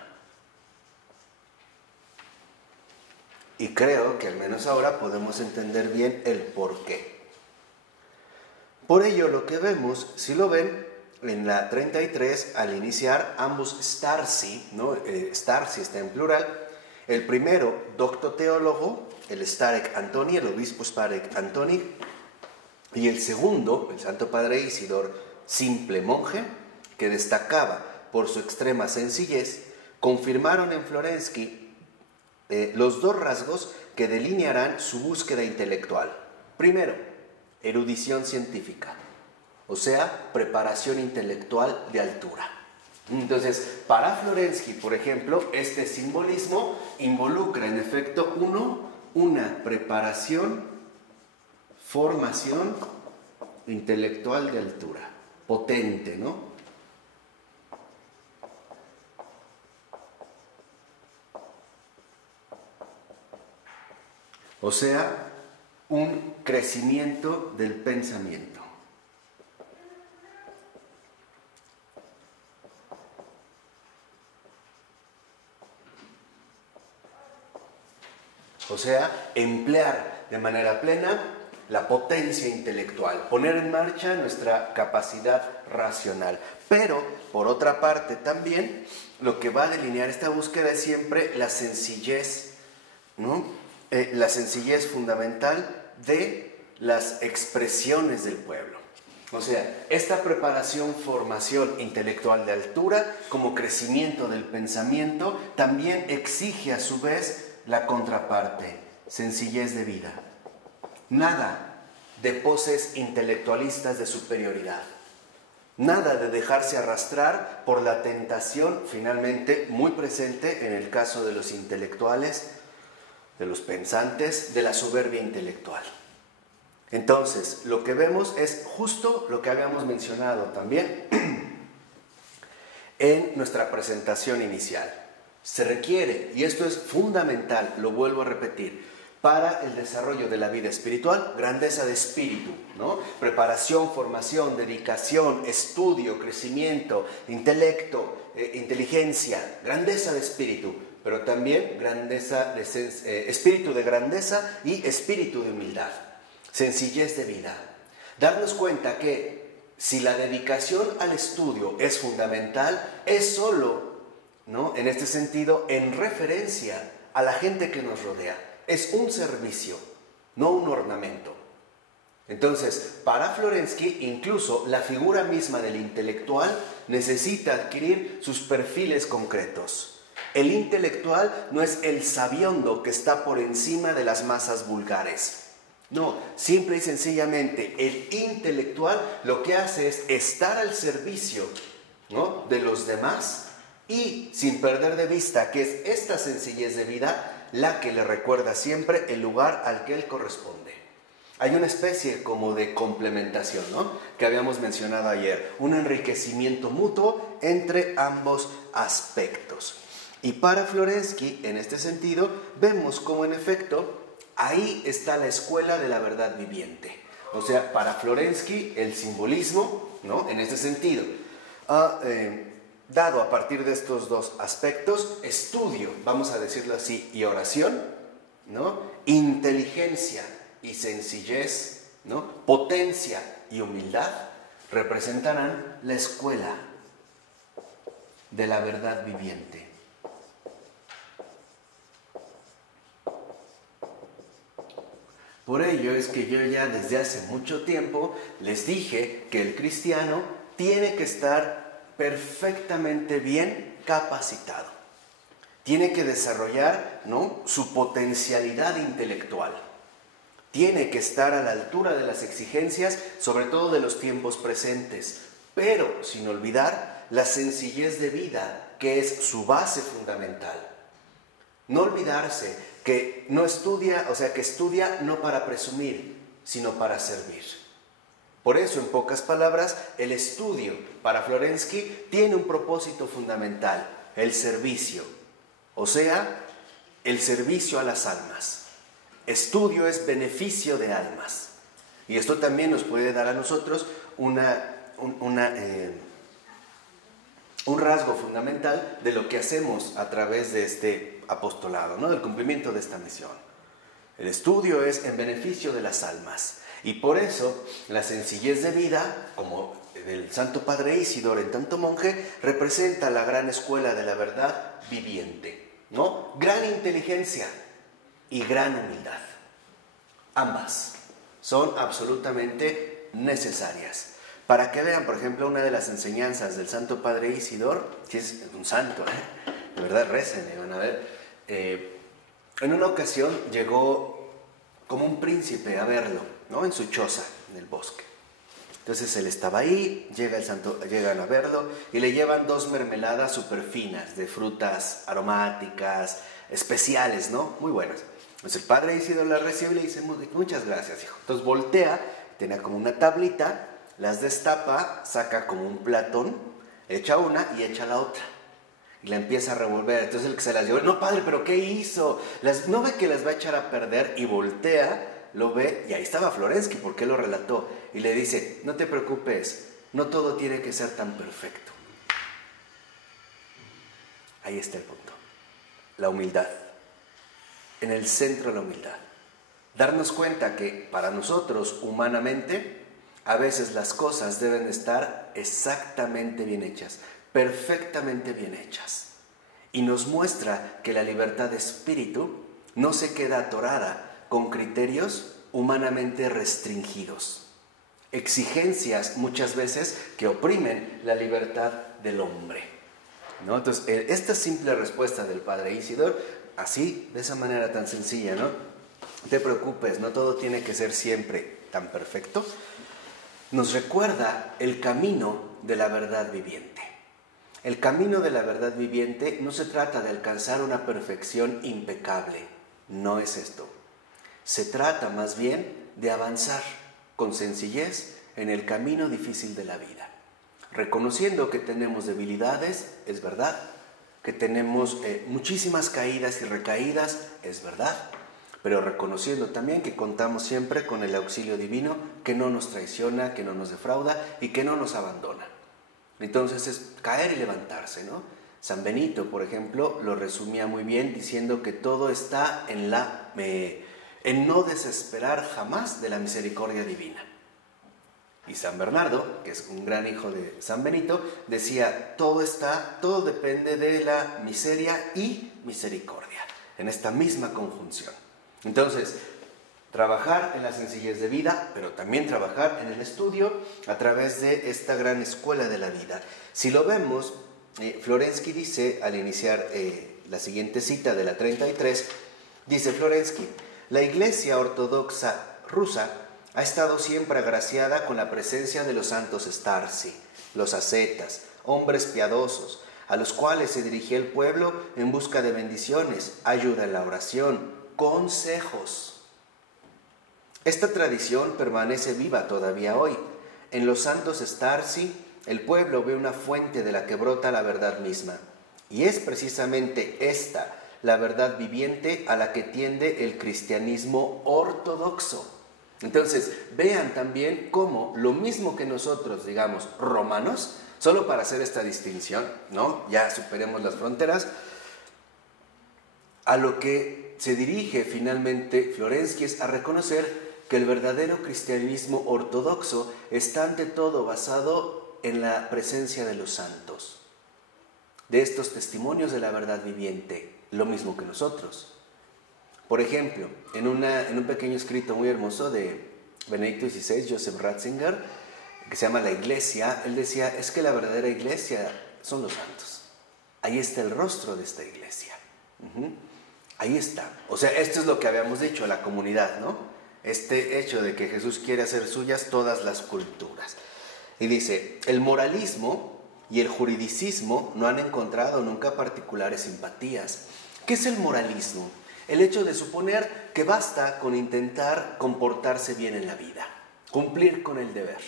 Y creo que al menos ahora podemos entender bien el porqué. Por ello lo que vemos, si lo ven, en la 33, al iniciar ambos starsi, ¿no? Starsi está en plural. El primero, docto teólogo, el Starek Antoni, el obispo Starek Antoni. Y el segundo, el Santo Padre Isidor, simple monje, que destacaba por su extrema sencillez, confirmaron en Florensky los dos rasgos que delinearán su búsqueda intelectual. Primero, erudición científica, o sea, preparación intelectual de altura. Entonces, para Florensky, por ejemplo, este simbolismo involucra en efecto una preparación, formación intelectual de altura, potente, ¿no? O sea, un crecimiento del pensamiento. O sea, emplear de manera plena la potencia intelectual, poner en marcha nuestra capacidad racional. Pero, por otra parte, también lo que va a delinear esta búsqueda es siempre la sencillez, ¿no? La sencillez fundamental de las expresiones del pueblo. O sea, esta preparación, formación intelectual de altura, como crecimiento del pensamiento, también exige a su vez la contraparte, sencillez de vida. Nada de poses intelectualistas de superioridad. Nada de dejarse arrastrar por la tentación, finalmente muy presente en el caso de los intelectuales, de los pensantes, de la soberbia intelectual. Entonces, lo que vemos es justo lo que habíamos mencionado también en nuestra presentación inicial. Se requiere, y esto es fundamental, lo vuelvo a repetir, para el desarrollo de la vida espiritual, grandeza de espíritu, ¿no? Preparación, formación, dedicación, estudio, crecimiento, intelecto, inteligencia, grandeza de espíritu, pero también grandeza de espíritu de grandeza y espíritu de humildad, sencillez de vida. Darnos cuenta que si la dedicación al estudio es fundamental, es solo, ¿no?, en este sentido, en referencia a la gente que nos rodea. Es un servicio, no un ornamento. Entonces, para Florensky, incluso la figura misma del intelectual necesita adquirir sus perfiles concretos. El intelectual no es el sabiondo que está por encima de las masas vulgares. No, simple y sencillamente, el intelectual lo que hace es estar al servicio, ¿no?, de los demás, y sin perder de vista que es esta sencillez de vida la que le recuerda siempre el lugar al que él corresponde. Hay una especie como de complementación, ¿no?, que habíamos mencionado ayer, un enriquecimiento mutuo entre ambos aspectos. Y para Florensky, en este sentido, vemos cómo en efecto ahí está la escuela de la verdad viviente. O sea, para Florensky el simbolismo, ¿no?, en este sentido, dado a partir de estos dos aspectos, estudio, vamos a decirlo así, y oración, ¿no?, inteligencia y sencillez, ¿no?, potencia y humildad, representarán la escuela de la verdad viviente. Por ello es que yo ya desde hace mucho tiempo les dije que el cristiano tiene que estar perfectamente bien capacitado. Tiene que desarrollar, ¿no?, su potencialidad intelectual. Tiene que estar a la altura de las exigencias, sobre todo de los tiempos presentes, pero sin olvidar la sencillez de vida, que es su base fundamental. No olvidarse que no estudia, o sea, que estudia no para presumir, sino para servir. Por eso, en pocas palabras, el estudio para Florensky tiene un propósito fundamental, el servicio, o sea, el servicio a las almas. Estudio es beneficio de almas. Y esto también nos puede dar a nosotros un rasgo fundamental de lo que hacemos a través de este apostolado, ¿no?, del cumplimiento de esta misión. El estudio es en beneficio de las almas. Y por eso la sencillez de vida, como del Santo Padre Isidoro en tanto monje, representa la gran escuela de la verdad viviente, ¿no? Gran inteligencia y gran humildad. Ambas son absolutamente necesarias. Para que vean, por ejemplo, una de las enseñanzas del Santo Padre Isidoro, que es un santo, de verdad recen, van a ver. En una ocasión llegó como un príncipe a verlo, ¿no?, en su choza, en el bosque. Entonces él estaba ahí, llegan a verlo y le llevan 2 mermeladas súper finas de frutas aromáticas, especiales, ¿no?, muy buenas. Entonces el Padre Isidoro las recibe y le dice: muchas gracias, hijo. Entonces voltea, tenía como una tablita, las destapa, saca como un platón, echa una y echa la otra. Y la empieza a revolver. Entonces el que se las llevó: no, padre, ¿pero qué hizo? ¿No ve que las va a echar a perder? Y voltea, lo ve, y ahí estaba Florensky, porque él lo relató. Y le dice: no te preocupes, no todo tiene que ser tan perfecto. Ahí está el punto. La humildad. En el centro, la humildad. Darnos cuenta que para nosotros, humanamente, a veces las cosas deben estar exactamente bien hechas, perfectamente bien hechas. Y nos muestra que la libertad de espíritu no se queda atorada con criterios humanamente restringidos, exigencias muchas veces que oprimen la libertad del hombre, ¿no? Entonces, esta simple respuesta del Padre Isidoro, así, de esa manera tan sencilla, ¿no? No te preocupes, no todo tiene que ser siempre tan perfecto, nos recuerda el camino de la verdad viviente. El camino de la verdad viviente no se trata de alcanzar una perfección impecable, no es esto. Se trata más bien de avanzar con sencillez en el camino difícil de la vida, reconociendo que tenemos debilidades, es verdad, que tenemos muchísimas caídas y recaídas, es verdad, pero reconociendo también que contamos siempre con el auxilio divino que no nos traiciona, que no nos defrauda y que no nos abandona. Entonces es caer y levantarse, ¿no? San Benito, por ejemplo, lo resumía muy bien diciendo que todo está en no desesperar jamás de la misericordia divina. Y San Bernardo, que es un gran hijo de San Benito, decía, todo depende de la miseria y misericordia, en esta misma conjunción. Entonces, trabajar en la sencillez de vida, pero también trabajar en el estudio a través de esta gran escuela de la vida. Si lo vemos, Florensky dice, al iniciar la siguiente cita de la 33, dice Florensky, la Iglesia Ortodoxa rusa ha estado siempre agraciada con la presencia de los santos starsi, los ascetas, hombres piadosos, a los cuales se dirigía el pueblo en busca de bendiciones, ayuda en la oración, consejos. Esta tradición permanece viva todavía hoy. En los santos starsi, el pueblo ve una fuente de la que brota la verdad misma. Y es precisamente esta, la verdad viviente, a la que tiende el cristianismo ortodoxo. Entonces, vean también cómo lo mismo que nosotros, digamos, romanos, solo para hacer esta distinción, ¿no? Ya superemos las fronteras, a lo que se dirige finalmente Florensky es a reconocer que el verdadero cristianismo ortodoxo está ante todo basado en la presencia de los santos, de estos testimonios de la verdad viviente, lo mismo que nosotros. Por ejemplo, en un pequeño escrito muy hermoso de Benedicto XVI, Joseph Ratzinger, que se llama La Iglesia, él decía, es que la verdadera iglesia son los santos. Ahí está el rostro de esta iglesia. Ahí está. O sea, esto es lo que habíamos dicho, la comunidad, ¿no? Este hecho de que Jesús quiere hacer suyas todas las culturas. Y dice, el moralismo y el juridicismo no han encontrado nunca particulares simpatías. ¿Qué es el moralismo? El hecho de suponer que basta con intentar comportarse bien en la vida, cumplir con el deber.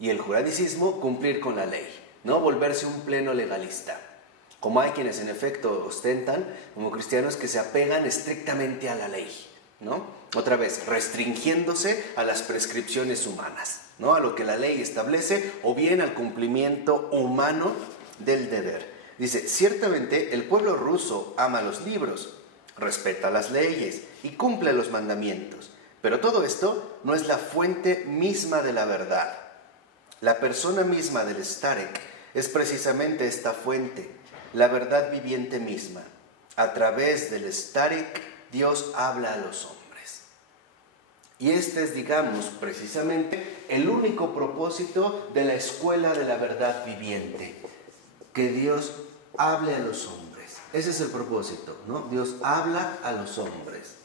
Y el juridicismo, cumplir con la ley, ¿no? Volverse un pleno legalista. Como hay quienes en efecto ostentan, como cristianos, que se apegan estrictamente a la ley, ¿no? Otra vez, restringiéndose a las prescripciones humanas, ¿no? A lo que la ley establece o bien al cumplimiento humano del deber. Dice, ciertamente el pueblo ruso ama los libros, respeta las leyes y cumple los mandamientos, pero todo esto no es la fuente misma de la verdad. La persona misma del Starek es precisamente esta fuente, la verdad viviente misma. A través del Starek, Dios habla a los hombres. Y este es, digamos, precisamente el único propósito de la escuela de la verdad viviente, que Dios hable a los hombres. Ese es el propósito, ¿no? Dios habla a los hombres.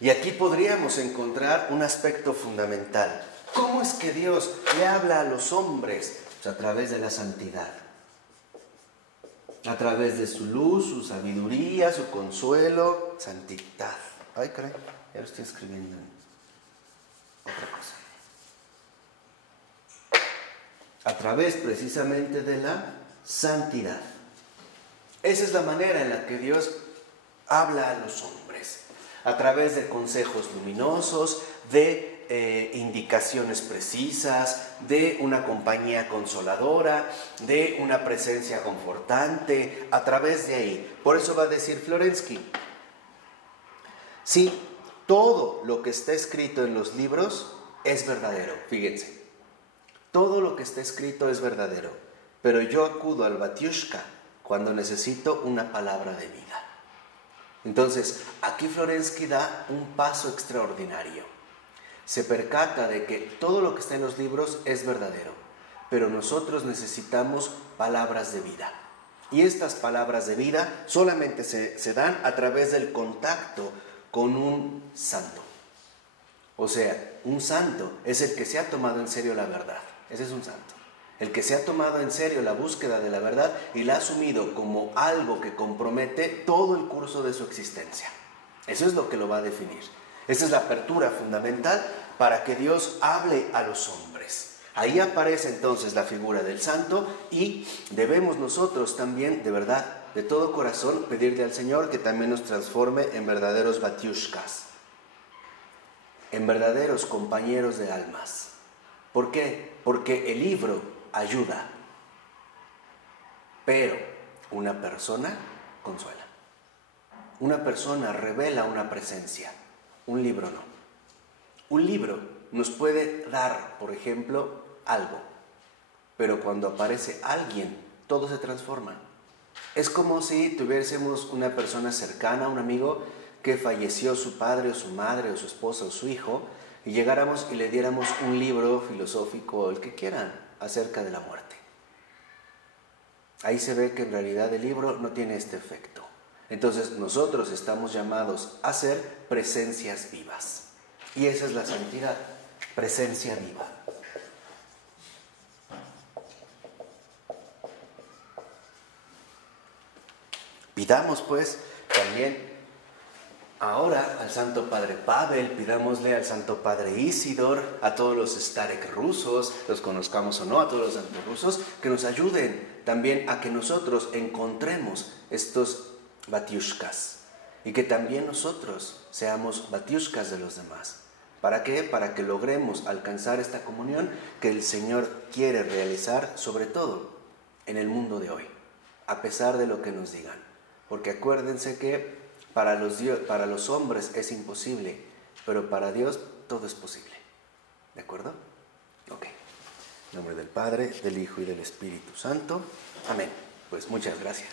Y aquí podríamos encontrar un aspecto fundamental. ¿Cómo es que Dios le habla a los hombres? Pues a través de la santidad. A través de su luz, su sabiduría, su consuelo, santidad. Ay, caray, ya lo estoy escribiendo en otra cosa. A través precisamente de la santidad. Esa es la manera en la que Dios habla a los hombres. A través de consejos luminosos, de indicaciones precisas, de una compañía consoladora, de una presencia confortante, a través de ahí. Por eso va a decir Florensky, sí, todo lo que está escrito en los libros es verdadero, fíjense. Todo lo que está escrito es verdadero, pero yo acudo al Batiushka cuando necesito una palabra de vida. Entonces, aquí Florensky da un paso extraordinario. Se percata de que todo lo que está en los libros es verdadero, pero nosotros necesitamos palabras de vida. Y estas palabras de vida solamente se dan a través del contacto con un santo. O sea, un santo es el que se ha tomado en serio la verdad. Ese es un santo. El que se ha tomado en serio la búsqueda de la verdad y la ha asumido como algo que compromete todo el curso de su existencia. Eso es lo que lo va a definir. Esa es la apertura fundamental para que Dios hable a los hombres. Ahí aparece entonces la figura del santo y debemos nosotros también, de verdad, de todo corazón, pedirle al Señor que también nos transforme en verdaderos batiushkas, en verdaderos compañeros de almas. ¿Por qué? Porque el libro ayuda, pero una persona consuela. Una persona revela una presencia, un libro no. Un libro nos puede dar, por ejemplo, algo, pero cuando aparece alguien, todo se transforma. Es como si tuviésemos una persona cercana, un amigo, que falleció su padre o su madre o su esposa o su hijo, y llegáramos y le diéramos un libro filosófico, el que quieran, acerca de la muerte. Ahí se ve que en realidad el libro no tiene este efecto. Entonces nosotros estamos llamados a ser presencias vivas. Y esa es la santidad, presencia viva. Pidamos pues también ahora al Santo Padre Pavel, pidámosle al Santo Padre Isidor, a todos los Starek rusos, los conozcamos o no, a todos los santos rusos, que nos ayuden también a que nosotros encontremos estos batiushkas y que también nosotros seamos batiushkas de los demás. ¿Para qué? Para que logremos alcanzar esta comunión que el Señor quiere realizar, sobre todo en el mundo de hoy, a pesar de lo que nos digan. Porque acuérdense que para los hombres es imposible, pero para Dios todo es posible. ¿De acuerdo? Ok. En nombre del Padre, del Hijo y del Espíritu Santo. Amén. Pues muchas gracias.